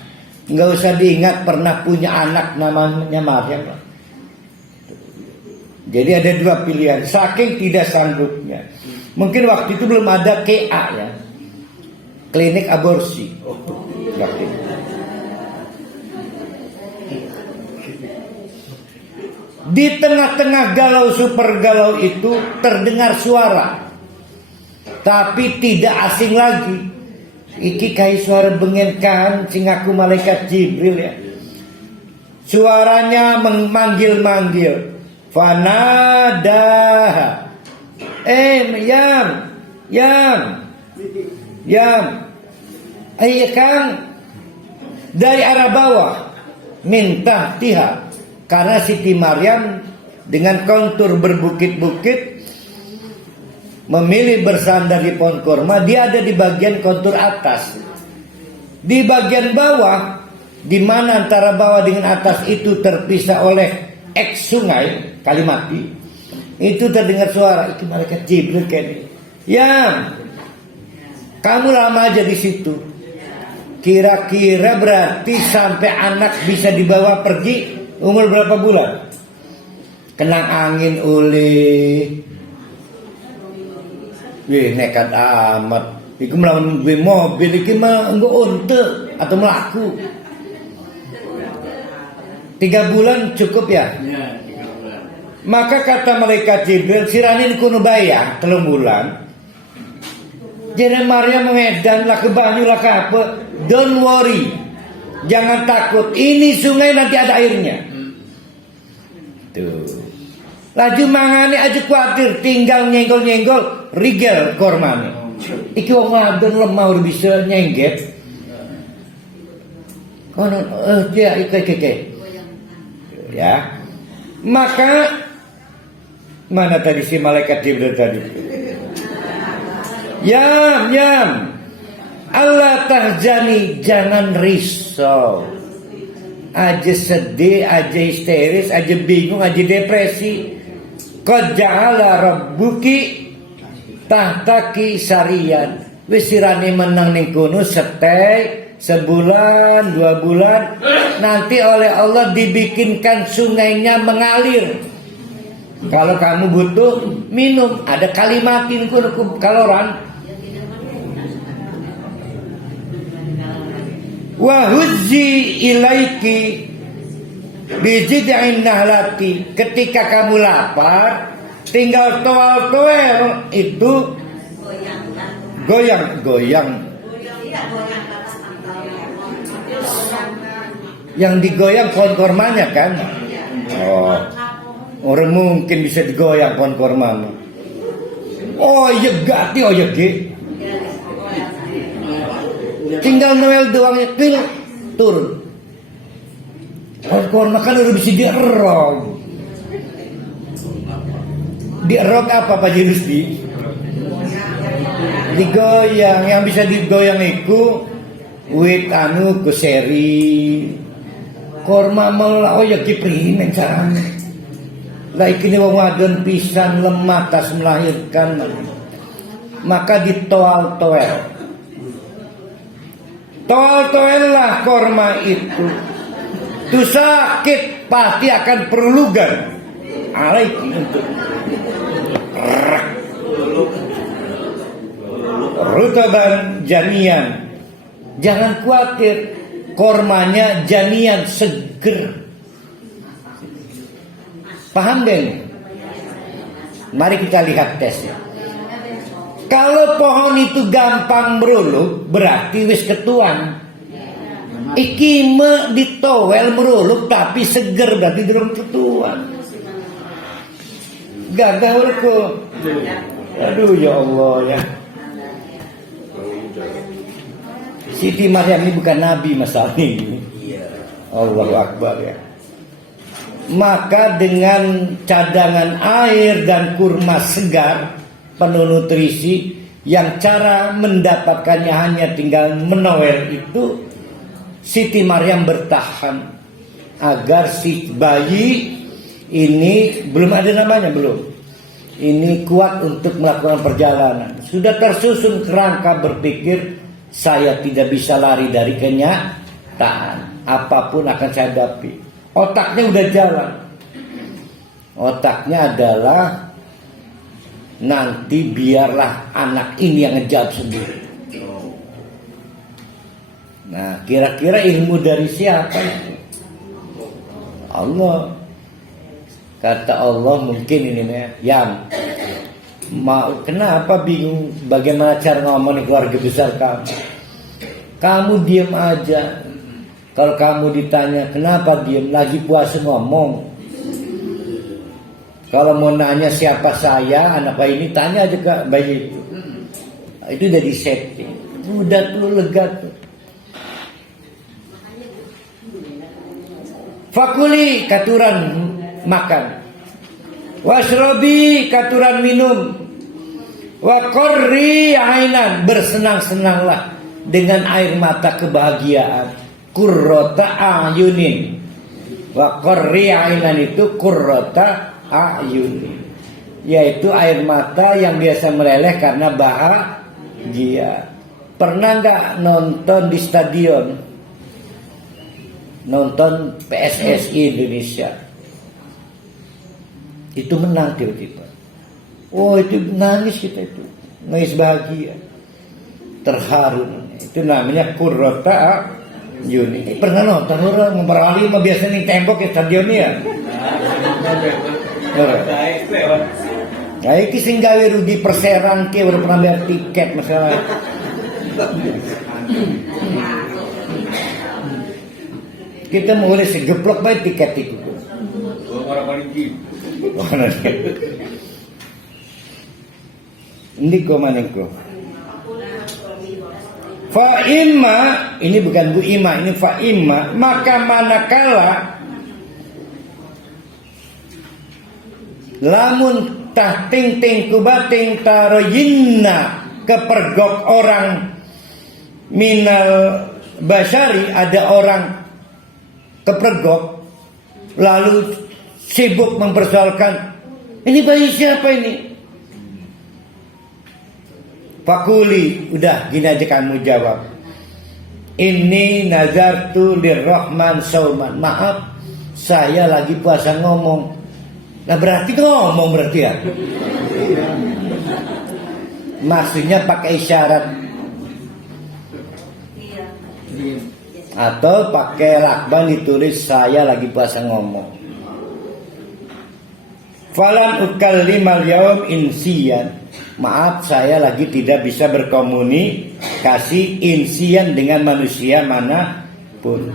nggak usah diingat pernah punya anak namanya Maryam. Jadi ada dua pilihan, saking tidak sanggupnya. Mungkin waktu itu belum ada KA ya, klinik aborsi. Waktu itu. Di tengah-tengah galau super galau itu terdengar suara, tapi tidak asing lagi. Iki kayak suara bengenkan sing aku malaikat Jibril ya. Suaranya memanggil-manggil. Fanadah. Yam. Ayo Kang. Dari arah bawah. Minta tiha. Karena Siti Maryam dengan kontur berbukit-bukit memilih bersandar di pohon kurma, dia ada di bagian kontur atas. Di bagian bawah, di mana antara bawah dengan atas itu terpisah oleh eks sungai Kalimati, itu terdengar suara, itu malaikat Jibril kayaknya. Ya, kamu lama aja di situ. Kira-kira berarti sampai anak bisa dibawa pergi. Umur berapa bulan? Kena angin oleh. Wih nekat amat. Iku melawan gue mobil, iku mah enggak unte atau melaku. 3 bulan cukup ya? Ya, 3 bulan. Maka kata malaikat Jibril, siranin kuno bayar 3 bulan. Jadi Maryam mengedan lah ke banyu lah ke apa? Don't worry. Jangan takut, ini sungai nanti ada airnya. Tuh. Laju mangane aja khawatir, tinggal nyenggol-nyenggol rigel kormane. Iki wong wadon lemah udah bisa nyengget. Kono dia ike. Ya. Maka mana tadi si malaikat Jibril tadi? Yam. Allah tahzani, jangan risau. Aja sedih, aja histeris, aja bingung, aja depresi. Qad ja'ala rabbuki tahtaki sarian. Wis sirane menang ning kono stay sebulan, 2 bulan, nanti oleh Allah dibikinkan sungainya mengalir. Kalau kamu butuh minum, ada kalimatin kono kaloran. Wa huzzi ilaiki bijid'in nahlati. Ketika kamu lapar, tinggal toel itu goyang. Yang digoyang pohon kormanya kan? Oh, orang mungkin bisa digoyang pohon kormanya. Oh iya gati, oh iya gati. Tinggal Noel doangnya pil turun. Pohon makan udah bisa dierok. Dierok apa Pak Jirusti? Digoyang, yang bisa digoyang itu wit kuseri. Korma melau ya kiprimen caranya. Lah iki wong wadon pisan lemah tas melahirkan. Maka ditoal-toel. Toel lah korma itu. Tuh sakit pasti akan perlugan. Alaiki untuk rutaban janian. Jangan khawatir. kormanya janian, seger. Paham deh? Mari kita lihat tesnya. Kalau pohon itu gampang meruluk, berarti wis ketuan. Iki ditowel meruluk tapi seger, berarti durung ketuan. Gagah urku. Aduh ya Allah ya. Siti Maryam ini bukan nabi masalah ini. Allahu Akbar ya. Maka dengan cadangan air dan kurma segar penuh nutrisi, yang cara mendapatkannya hanya tinggal menowel itu, Siti Maryam bertahan agar si bayi ini, belum ada namanya belum, ini kuat untuk melakukan perjalanan. Sudah tersusun kerangka berpikir, saya tidak bisa lari dari kenyataan, apapun akan saya hadapi. Otaknya udah jalan. Otaknya adalah nanti biarlah anak ini yang ngejawab sendiri. Nah, kira-kira ilmu dari siapa itu? Allah. Kata Allah mungkin ini yang mau, kenapa bingung bagaimana cara ngomong di keluarga besar kamu? Kamu diam aja. Kalau kamu ditanya kenapa diam, lagi puasa ngomong. Kalau mau nanya siapa saya, anak bayi ini, tanya aja ke bayi itu. Itu udah di setting. Udah tuh lega tuh. Fakuli katuran makan. Wasrobi katuran minum. Wa qurri ainan, bersenang-senanglah dengan air mata kebahagiaan. Qurrata ayunin. Wa qurri ainan itu qurrata ayunin, yaitu air mata yang biasa meleleh karena bahagia. Pernah nggak nonton di stadion, nonton PSSI Indonesia, itu menang tiba-tiba, oh itu nangis, kita itu nangis bahagia, terharu. Itu namanya qurrata ayunin. Pernah nonton orang memperali biasa nih tembok ya stadionnya ya. Nah, iki sing gawe rugi perseran ke udah pernah bayar tiket masalah. Kita mulai segeplok bae tiket itu. Ini kok manengko. Fa imma, ini bukan Bu Ima, ini fa imma, maka manakala lamun tah ting kubating taroyinna kepergok orang minal basyari, ada orang kepergok lalu sibuk mempersoalkan ini bayi siapa ini. Fakuli, udah gini aja kamu jawab, ini nazartu lirrahman sauman, maaf saya lagi puasa ngomong. Nah berarti ngomong berarti ya. Maksudnya pakai isyarat atau pakai lakban ditulis saya lagi puasa ngomong. Falan ukallimal yaum insiyan, maaf saya lagi tidak bisa berkomunikasi insian dengan manusia manapun.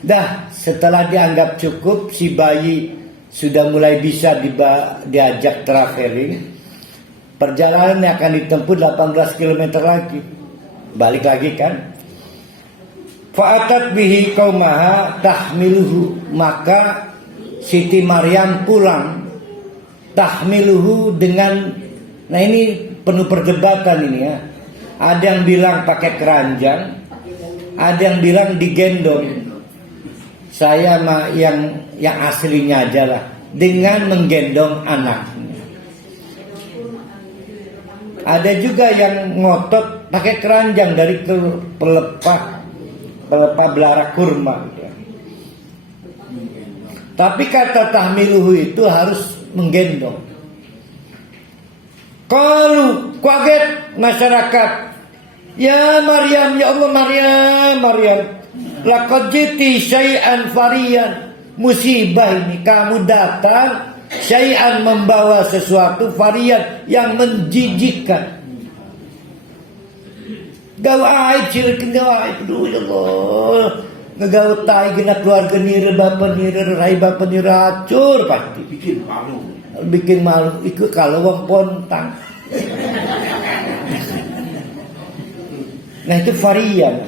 Dah setelah dianggap cukup, si bayi sudah mulai bisa diajak traveling. Perjalanan akan ditempuh 18 km lagi. Balik lagi kan. Fa'atat bihi qaumaha tahmiluhu, maka Siti Maryam pulang tahmiluhu dengan, nah ini penuh perdebatan ini ya. Ada yang bilang pakai keranjang, ada yang bilang digendong. Saya yang aslinya aja lah, dengan menggendong anaknya. Ada juga yang ngotot pakai keranjang dari pelepah belara kurma. Tapi kata tahmiluhu itu harus menggendong. Kalau kaget masyarakat, ya Maryam, ya Allah Maryam, Laqad jiti syai'an fariyan. Musibah ini kamu datang syai'an membawa sesuatu fariyan yang menjijikkan. Gawai cilkin gawai dulu ya Allah. Ngegawai tai gina keluarga nira bapa nira rai bapa nira acur pasti. Bikin malu ikut kalau wong pontang. Nah itu varian.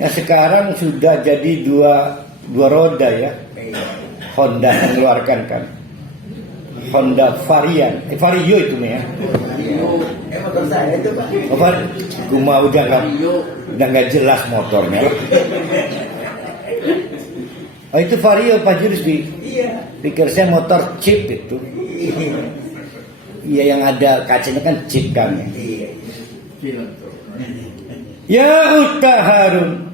Nah sekarang sudah jadi dua roda ya. Honda mengeluarkan kan. Honda varian. Vario itu nih ya. Motor saya itu Pak. Apa? Gua udah nggak jelas motornya. Oh itu Vario Pak Jurus di. Iya. Pikir saya motor chip itu. Iya yang ada kacanya kan chip kan. Iya. Ya Uta Harun.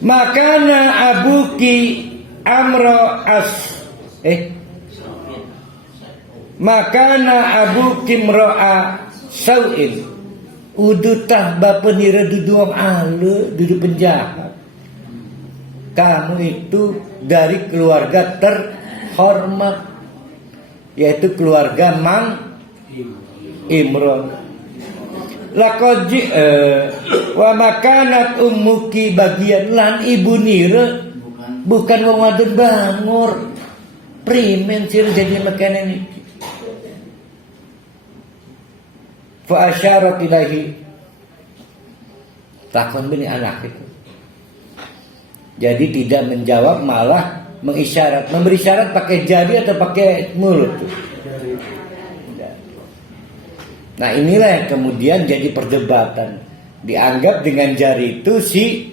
Makana abuki amro Makana abuki mro'a sau'in. Udutah bapa nira duduang alu dudu penjahat. Kamu itu dari keluarga terhormat, yaitu keluarga Mang Imron. Laqad wa makanat ummuki bagian lan ibu nira bukan wong wadon bangor. Primen sir jadi makanan iki. Fa asyarat ilaihi. Takon bini anak itu. Jadi tidak menjawab malah mengisyarat. Memberi syarat pakai jari atau pakai mulut tuh. Nah inilah yang kemudian jadi perdebatan. Dianggap dengan jari itu si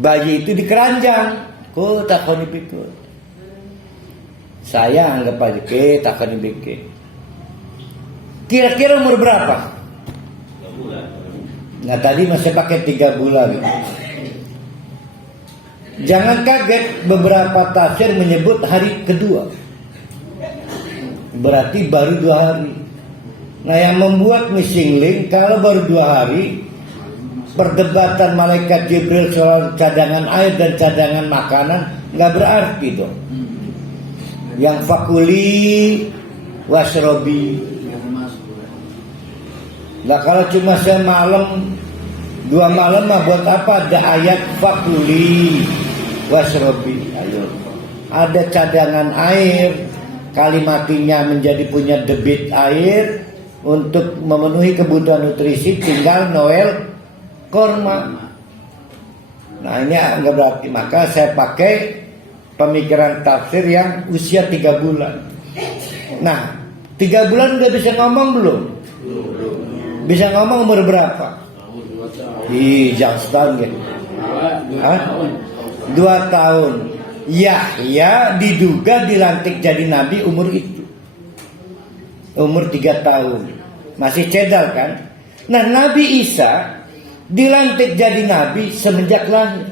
bayi itu dikeranjang. Kok takoni itu. Saya anggap aja ke takoni bikin. Kira-kira umur berapa? 3 bulan. Nah tadi masih pakai 3 bulan. Jangan kaget beberapa tafsir menyebut hari kedua. Berarti baru 2 hari. Nah yang membuat missing link kalau baru 2 hari, perdebatan malaikat Jibril soal cadangan air dan cadangan makanan nggak berarti dong. Yang fakuli wasrobi. Nah kalau cuma semalam 2 malam mah buat apa ada ayat fakuli wasrobi. Ayo ada cadangan air, kalimatinya menjadi punya debit air untuk memenuhi kebutuhan nutrisi, tinggal Noel korma. Nah ini enggak berarti. Maka saya pakai pemikiran tafsir yang usia 3 bulan. Nah 3 bulan udah bisa ngomong belum? Bisa ngomong umur berapa? Jangan setahun gitu. 2 tahun. Yahya diduga dilantik jadi nabi umur itu. Umur 3 tahun. Masih cedal kan? Nah Nabi Isa dilantik jadi nabi semenjak lahir.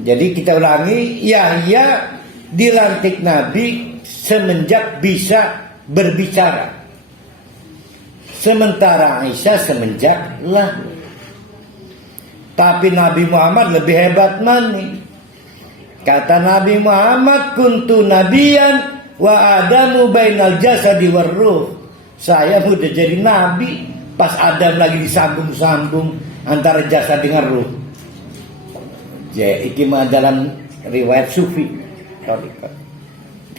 Jadi kita ulangi, Yahya dilantik nabi semenjak bisa berbicara. Sementara Isa semenjak lahir. Tapi Nabi Muhammad lebih hebat mana? Kata Nabi Muhammad, kuntu nabiyan wa adamu bainal jasadi warruh. Saya udah jadi nabi pas Adam lagi disambung-sambung antara jasad dengan ruh. Iki mah dalam riwayat sufi.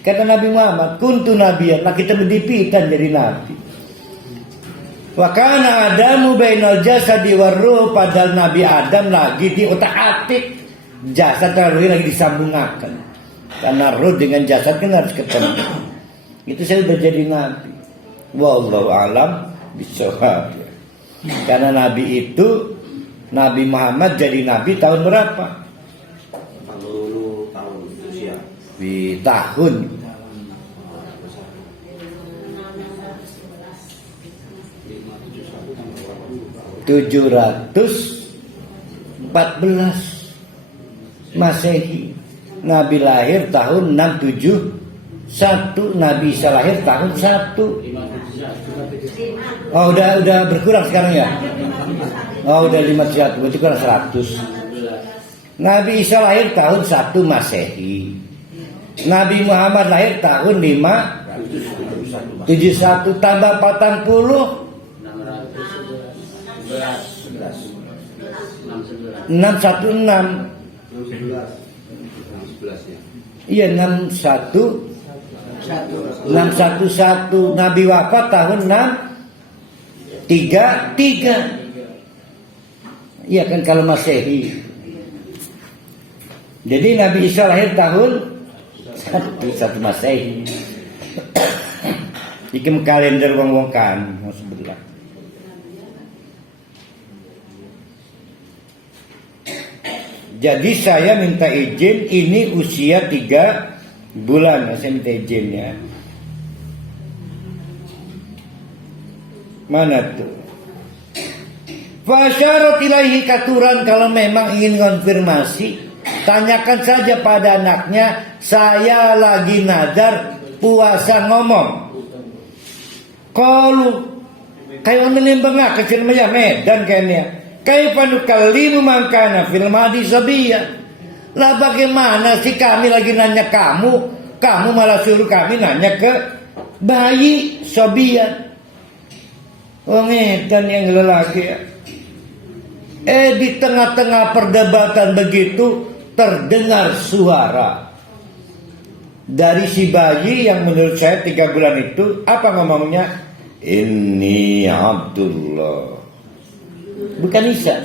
Kata Nabi Muhammad, kuntu nabiyan, nah kita mendipikan jadi nabi. Wa kana adamu bainal jasadi warruh, padahal Nabi Adam lagi di otak-atik. Jasad dan ruh lagi disambungkan. Karena ruh dengan jasad kan harus ketemu. Itu saya sudah jadi nabi. Wallahu alam bishawab. Karena nabi itu, Nabi Muhammad jadi nabi tahun berapa? 40 tahun usia. Di tahun 714 Masehi. Nabi lahir tahun 671. Nabi Isa lahir tahun 1. Oh udah berkurang sekarang ya? Oh udah 51, berarti kurang 100. Nabi Isa lahir tahun 1 Masehi. Nabi Muhammad lahir tahun 571 tambah 40 616. Iya 611. Nabi wafat tahun 633. Iya kan kalau Masehi. Jadi Nabi Isa lahir tahun 1 Masehi. Ikem kalender wong kan sebelah. Jadi saya minta izin, ini usia 3 bulan, saya minta izin ya. Mana tuh? Fasyarat ilaihi katuran, kalau memang ingin konfirmasi, tanyakan saja pada anaknya, saya lagi nazar puasa ngomong. Kalau kayak orang bengak kecil maya Medan kayaknya. Kaifa nukallimu man kana fil madi sabiya. Lah bagaimana sih kami lagi nanya kamu malah suruh kami nanya ke bayi sabiya. Wong edan yang lelaki ya. Di tengah-tengah perdebatan begitu terdengar suara dari si bayi yang menurut saya 3 bulan itu. Apa ngomongnya? Inni Abdullah, bukan Isa.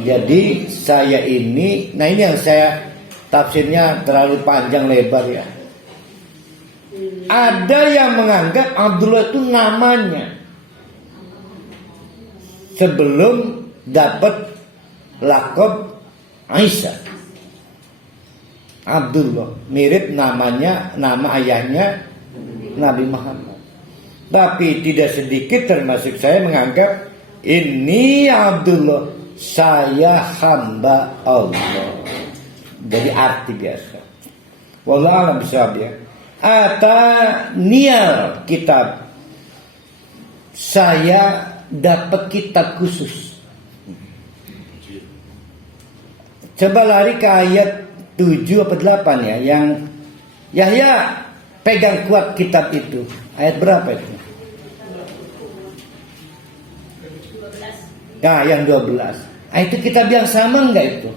Jadi saya ini, nah ini yang saya tafsirnya terlalu panjang lebar ya. Ada yang menganggap Abdullah itu namanya sebelum dapat lakab Isa. Abdullah mirip namanya, nama ayahnya Nabi Muhammad. Tapi tidak sedikit termasuk saya menganggap ini Abdullah, saya hamba Allah. Jadi arti biasa. Wallahu a'lam bishawab ya. Atanial kitab, saya dapat kitab khusus. Coba lari ke ayat 7 atau 8 ya, yang Yahya pegang kuat kitab itu. Ayat berapa itu? Nah, yang 12. Itu kitab yang sama enggak itu?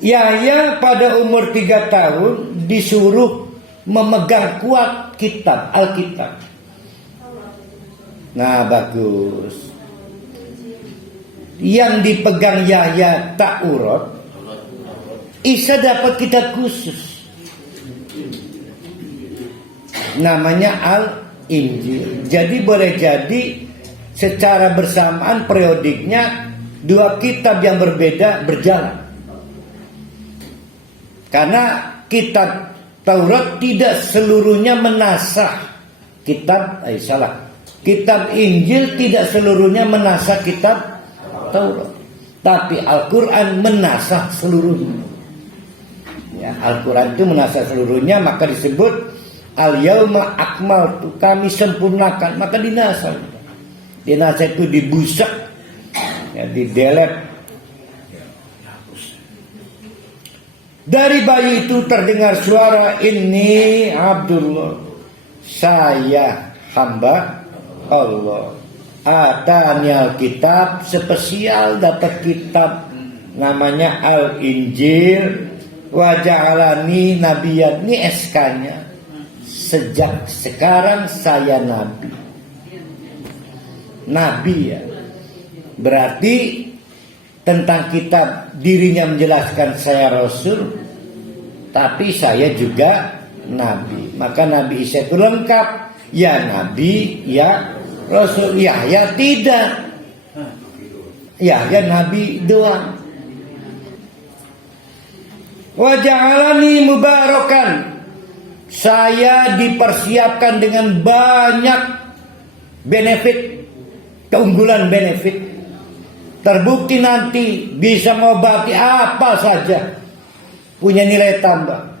Yahya pada umur 3 tahun disuruh memegang kuat kitab, Alkitab. Nah, bagus. Yang dipegang Yahya Taurat, Isa dapat kitab khusus. Namanya Al-Injil. Jadi boleh jadi secara bersamaan periodiknya 2 kitab yang berbeda berjalan. Karena kitab Taurat tidak seluruhnya menasakh kitab Kitab Injil tidak seluruhnya menasakh kitab Taurat. Tapi Al-Quran menasakh seluruhnya. Ya, Al-Quran itu menasakh seluruhnya, maka disebut Al-Yauma Akmaltu, kami sempurnakan, maka dinasakh. Dinasakh itu dibusak, ya, didelet. Dari bayi itu terdengar suara, ini Abdullah, saya hamba Allah. Atani Alkitab, spesial dapat kitab namanya Al-Injil. Waja'alani nabiyan, ini SK-nya. Sejak sekarang saya nabi. Nabi ya. Berarti tentang kitab dirinya menjelaskan saya rasul, tapi saya juga nabi. Maka Nabi Isa itu lengkap, ya nabi, ya rasul. Yahya tidak. Yahya nabi doang. Wa ja'alani mubarakan, saya dipersiapkan dengan banyak benefit, keunggulan benefit. Terbukti nanti bisa mengobati apa saja, punya nilai tambah.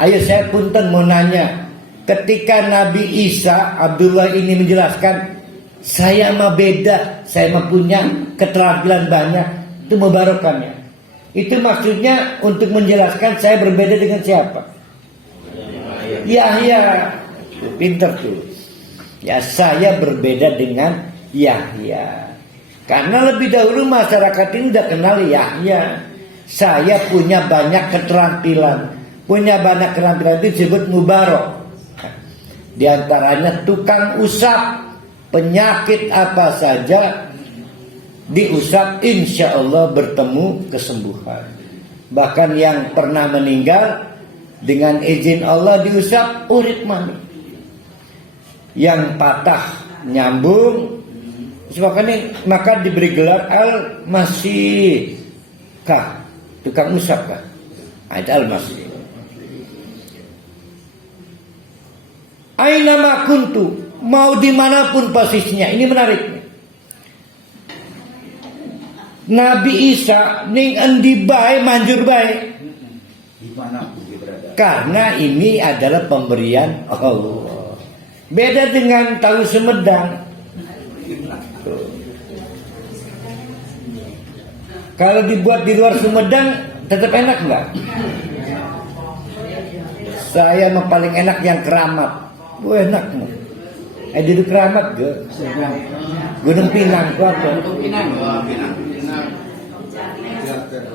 Ayo saya punten mau nanya. Ketika Nabi Isa, Abdullah ini menjelaskan, saya mah beda, saya mah punya keterampilan banyak. Itu mubarokannya. Itu maksudnya untuk menjelaskan saya berbeda dengan siapa? Yahya. Pinter tuh. Ya, saya berbeda dengan Yahya. Karena lebih dahulu masyarakat ini udah kenal Yahya. Saya punya banyak keterampilan. Punya banyak keterampilan itu disebut mubarok. Di antaranya tukang usap. Penyakit apa saja diusap, insya Allah bertemu kesembuhan. Bahkan yang pernah meninggal dengan izin Allah diusap, urip maneh. Yang patah nyambung, maka diberi gelar Al-Masih. Tukang usap kah? Ada Al-Masih. Aina ma kuntu, mau dimanapun posisinya. Ini menarik. Nabi Isa ning endi bae manjur bae. Dimanapun dia berada. Karena ini adalah pemberian Allah. Beda dengan tahu Sumedang. Kalau dibuat di luar Sumedang tetap enak nggak? Saya mah paling enak yang Keramat. Enak mah. Di Keramat ge. Gunung Pinang kuat.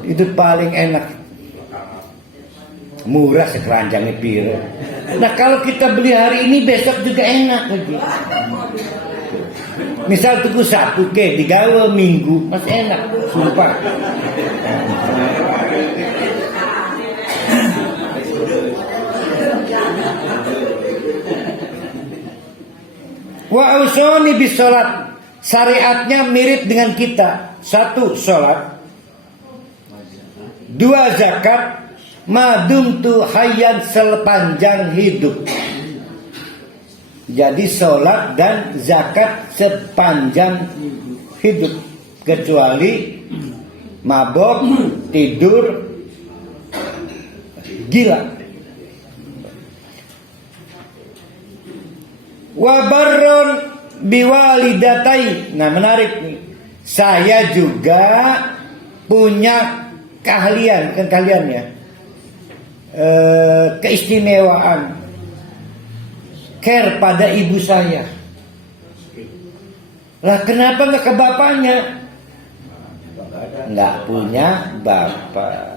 Itu paling enak. Murah sekeranjangnya pire. Nah kalau kita beli hari ini besok juga enak lagi. Misal tuku satu ke digawe minggu masih enak. Sumpah. Wa ausoni bis salat. Syariatnya mirip dengan kita. 1 salat, 2 zakat, madumtu hayyan sepanjang hidup. Jadi salat dan zakat sepanjang hidup, kecuali mabok, tidur, gila. Wabarron biwalidatai. Nah menarik nih. Saya juga punya keahlian ya. Keistimewaan. Care pada ibu saya. Lah kenapa nggak ke bapaknya? Nggak punya bapak.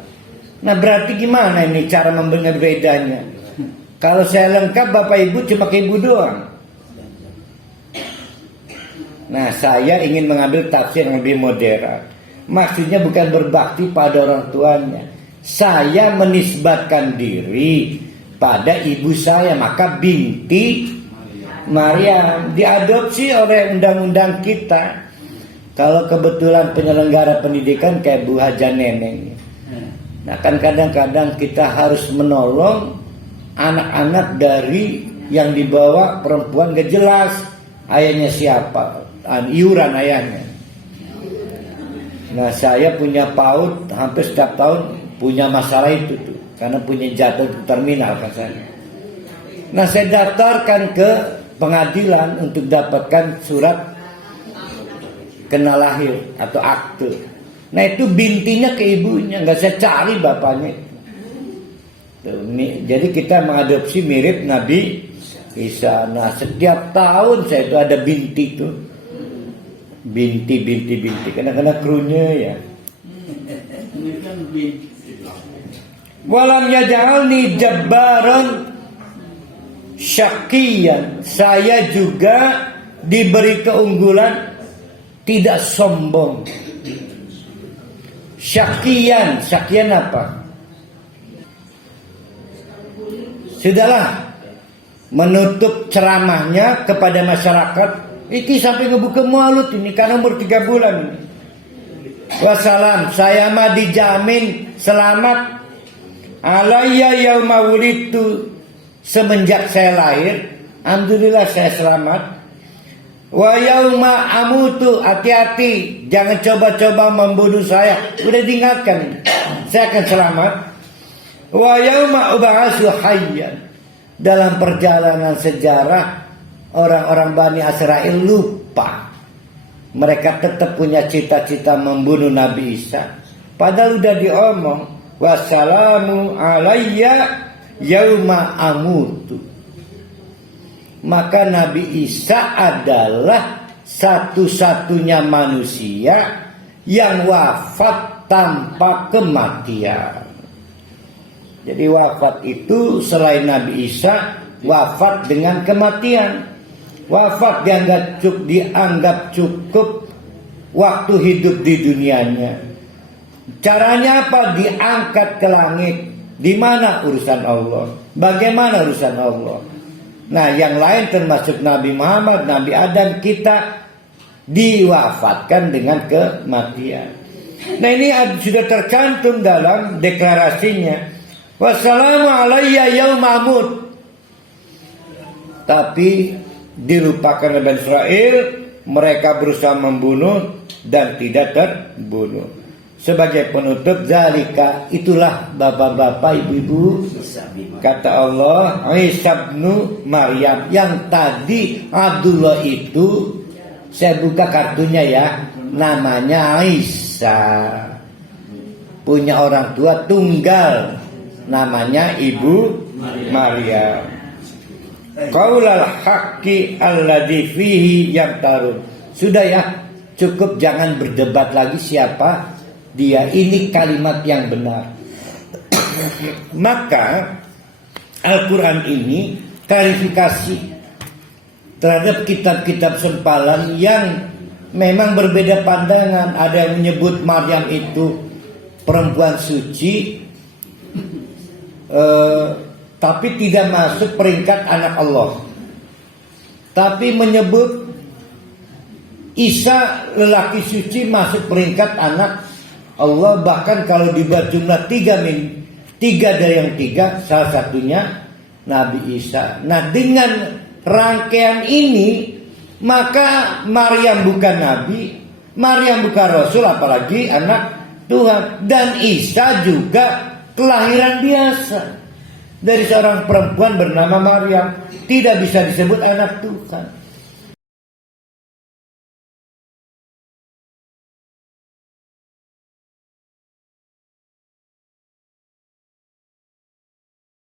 Nah berarti gimana ini cara membenar bedanya? Kalau saya lengkap bapak ibu cuma ke ibu doang. Nah saya ingin mengambil tafsir yang lebih modern. Maksudnya bukan berbakti pada orang tuanya. Saya menisbatkan diri pada ibu saya. Maka binti Maryam diadopsi oleh undang-undang kita. Kalau kebetulan penyelenggara pendidikan kayak Bu Haja Neneng. Nah kan kadang-kadang kita harus menolong anak-anak dari yang dibawa perempuan gak jelas. Ayahnya siapa? Iuran ayahnya. Nah saya punya PAUD hampir setiap tahun punya masalah itu tuh, karena punya jatuh di terminal kan saya. Nah saya daftarkan ke pengadilan untuk dapatkan surat kena lahir atau akte. Nah itu bintinya ke ibunya, nggak saya cari bapaknya. Tuh, jadi kita mengadopsi mirip Nabi Isa. Nah setiap tahun saya itu ada binti tuh. Binti kadang-kadang krunya ya. Walam yaj'alni jabbaran syaqiyan. Saya juga diberi keunggulan tidak sombong. Syaqiyan apa? Sudahlah menutup ceramahnya kepada masyarakat. Iki sampai ngebuka mulut ini karena umur 3 bulan ini. Wassalam, saya mah dijamin selamat alayya yauma wulidtu, semenjak saya lahir, alhamdulillah saya selamat. Wa yauma amutu, hati-hati jangan coba-coba membunuh saya. Udah diingatkan, saya akan selamat. Wa yauma ub'atsu hayyan. Dalam perjalanan sejarah orang-orang Bani Israel lupa. Mereka tetap punya cita-cita membunuh Nabi Isa. Padahal udah diomong, wassalamu alayya yauma amutu. Maka Nabi Isa adalah satu-satunya manusia yang wafat tanpa kematian. Jadi wafat itu selain Nabi Isa, wafat dengan kematian. Wafat dianggap cukup waktu hidup di dunianya. Caranya apa? Diangkat ke langit. Di mana urusan Allah? Bagaimana urusan Allah? Nah, yang lain termasuk Nabi Muhammad, Nabi Adam, kita diwafatkan dengan kematian. Nah, ini sudah tercantum dalam deklarasinya. Wassalamu alayya yauma amut. Tapi dilupakan oleh Bani Israel, mereka berusaha membunuh dan tidak terbunuh. Sebagai penutup, zalika, itulah bapak-bapak, ibu-ibu, kata Allah, Isa bin Maryam, yang tadi Abdullah itu, saya buka kartunya ya, namanya Isa, punya orang tua tunggal, namanya Ibu Maryam. Qaulal haqqi alladzi fihi yamtarun. Sudah ya, cukup, jangan berdebat lagi siapa dia. Ini kalimat yang benar. Maka Al-Quran ini klarifikasi terhadap kitab-kitab sempalan yang memang berbeda pandangan. Ada yang menyebut Maryam itu perempuan suci, tapi tidak masuk peringkat anak Allah. Tapi menyebut Isa lelaki suci masuk peringkat anak Allah. Bahkan kalau dibuat jumlah tiga dari yang tiga, salah satunya Nabi Isa. Nah, dengan rangkaian ini, maka Maryam bukan Nabi, Maryam bukan Rasul, apalagi anak Tuhan. Dan Isa juga kelahiran biasa dari seorang perempuan bernama Maryam, tidak bisa disebut anak Tuhan.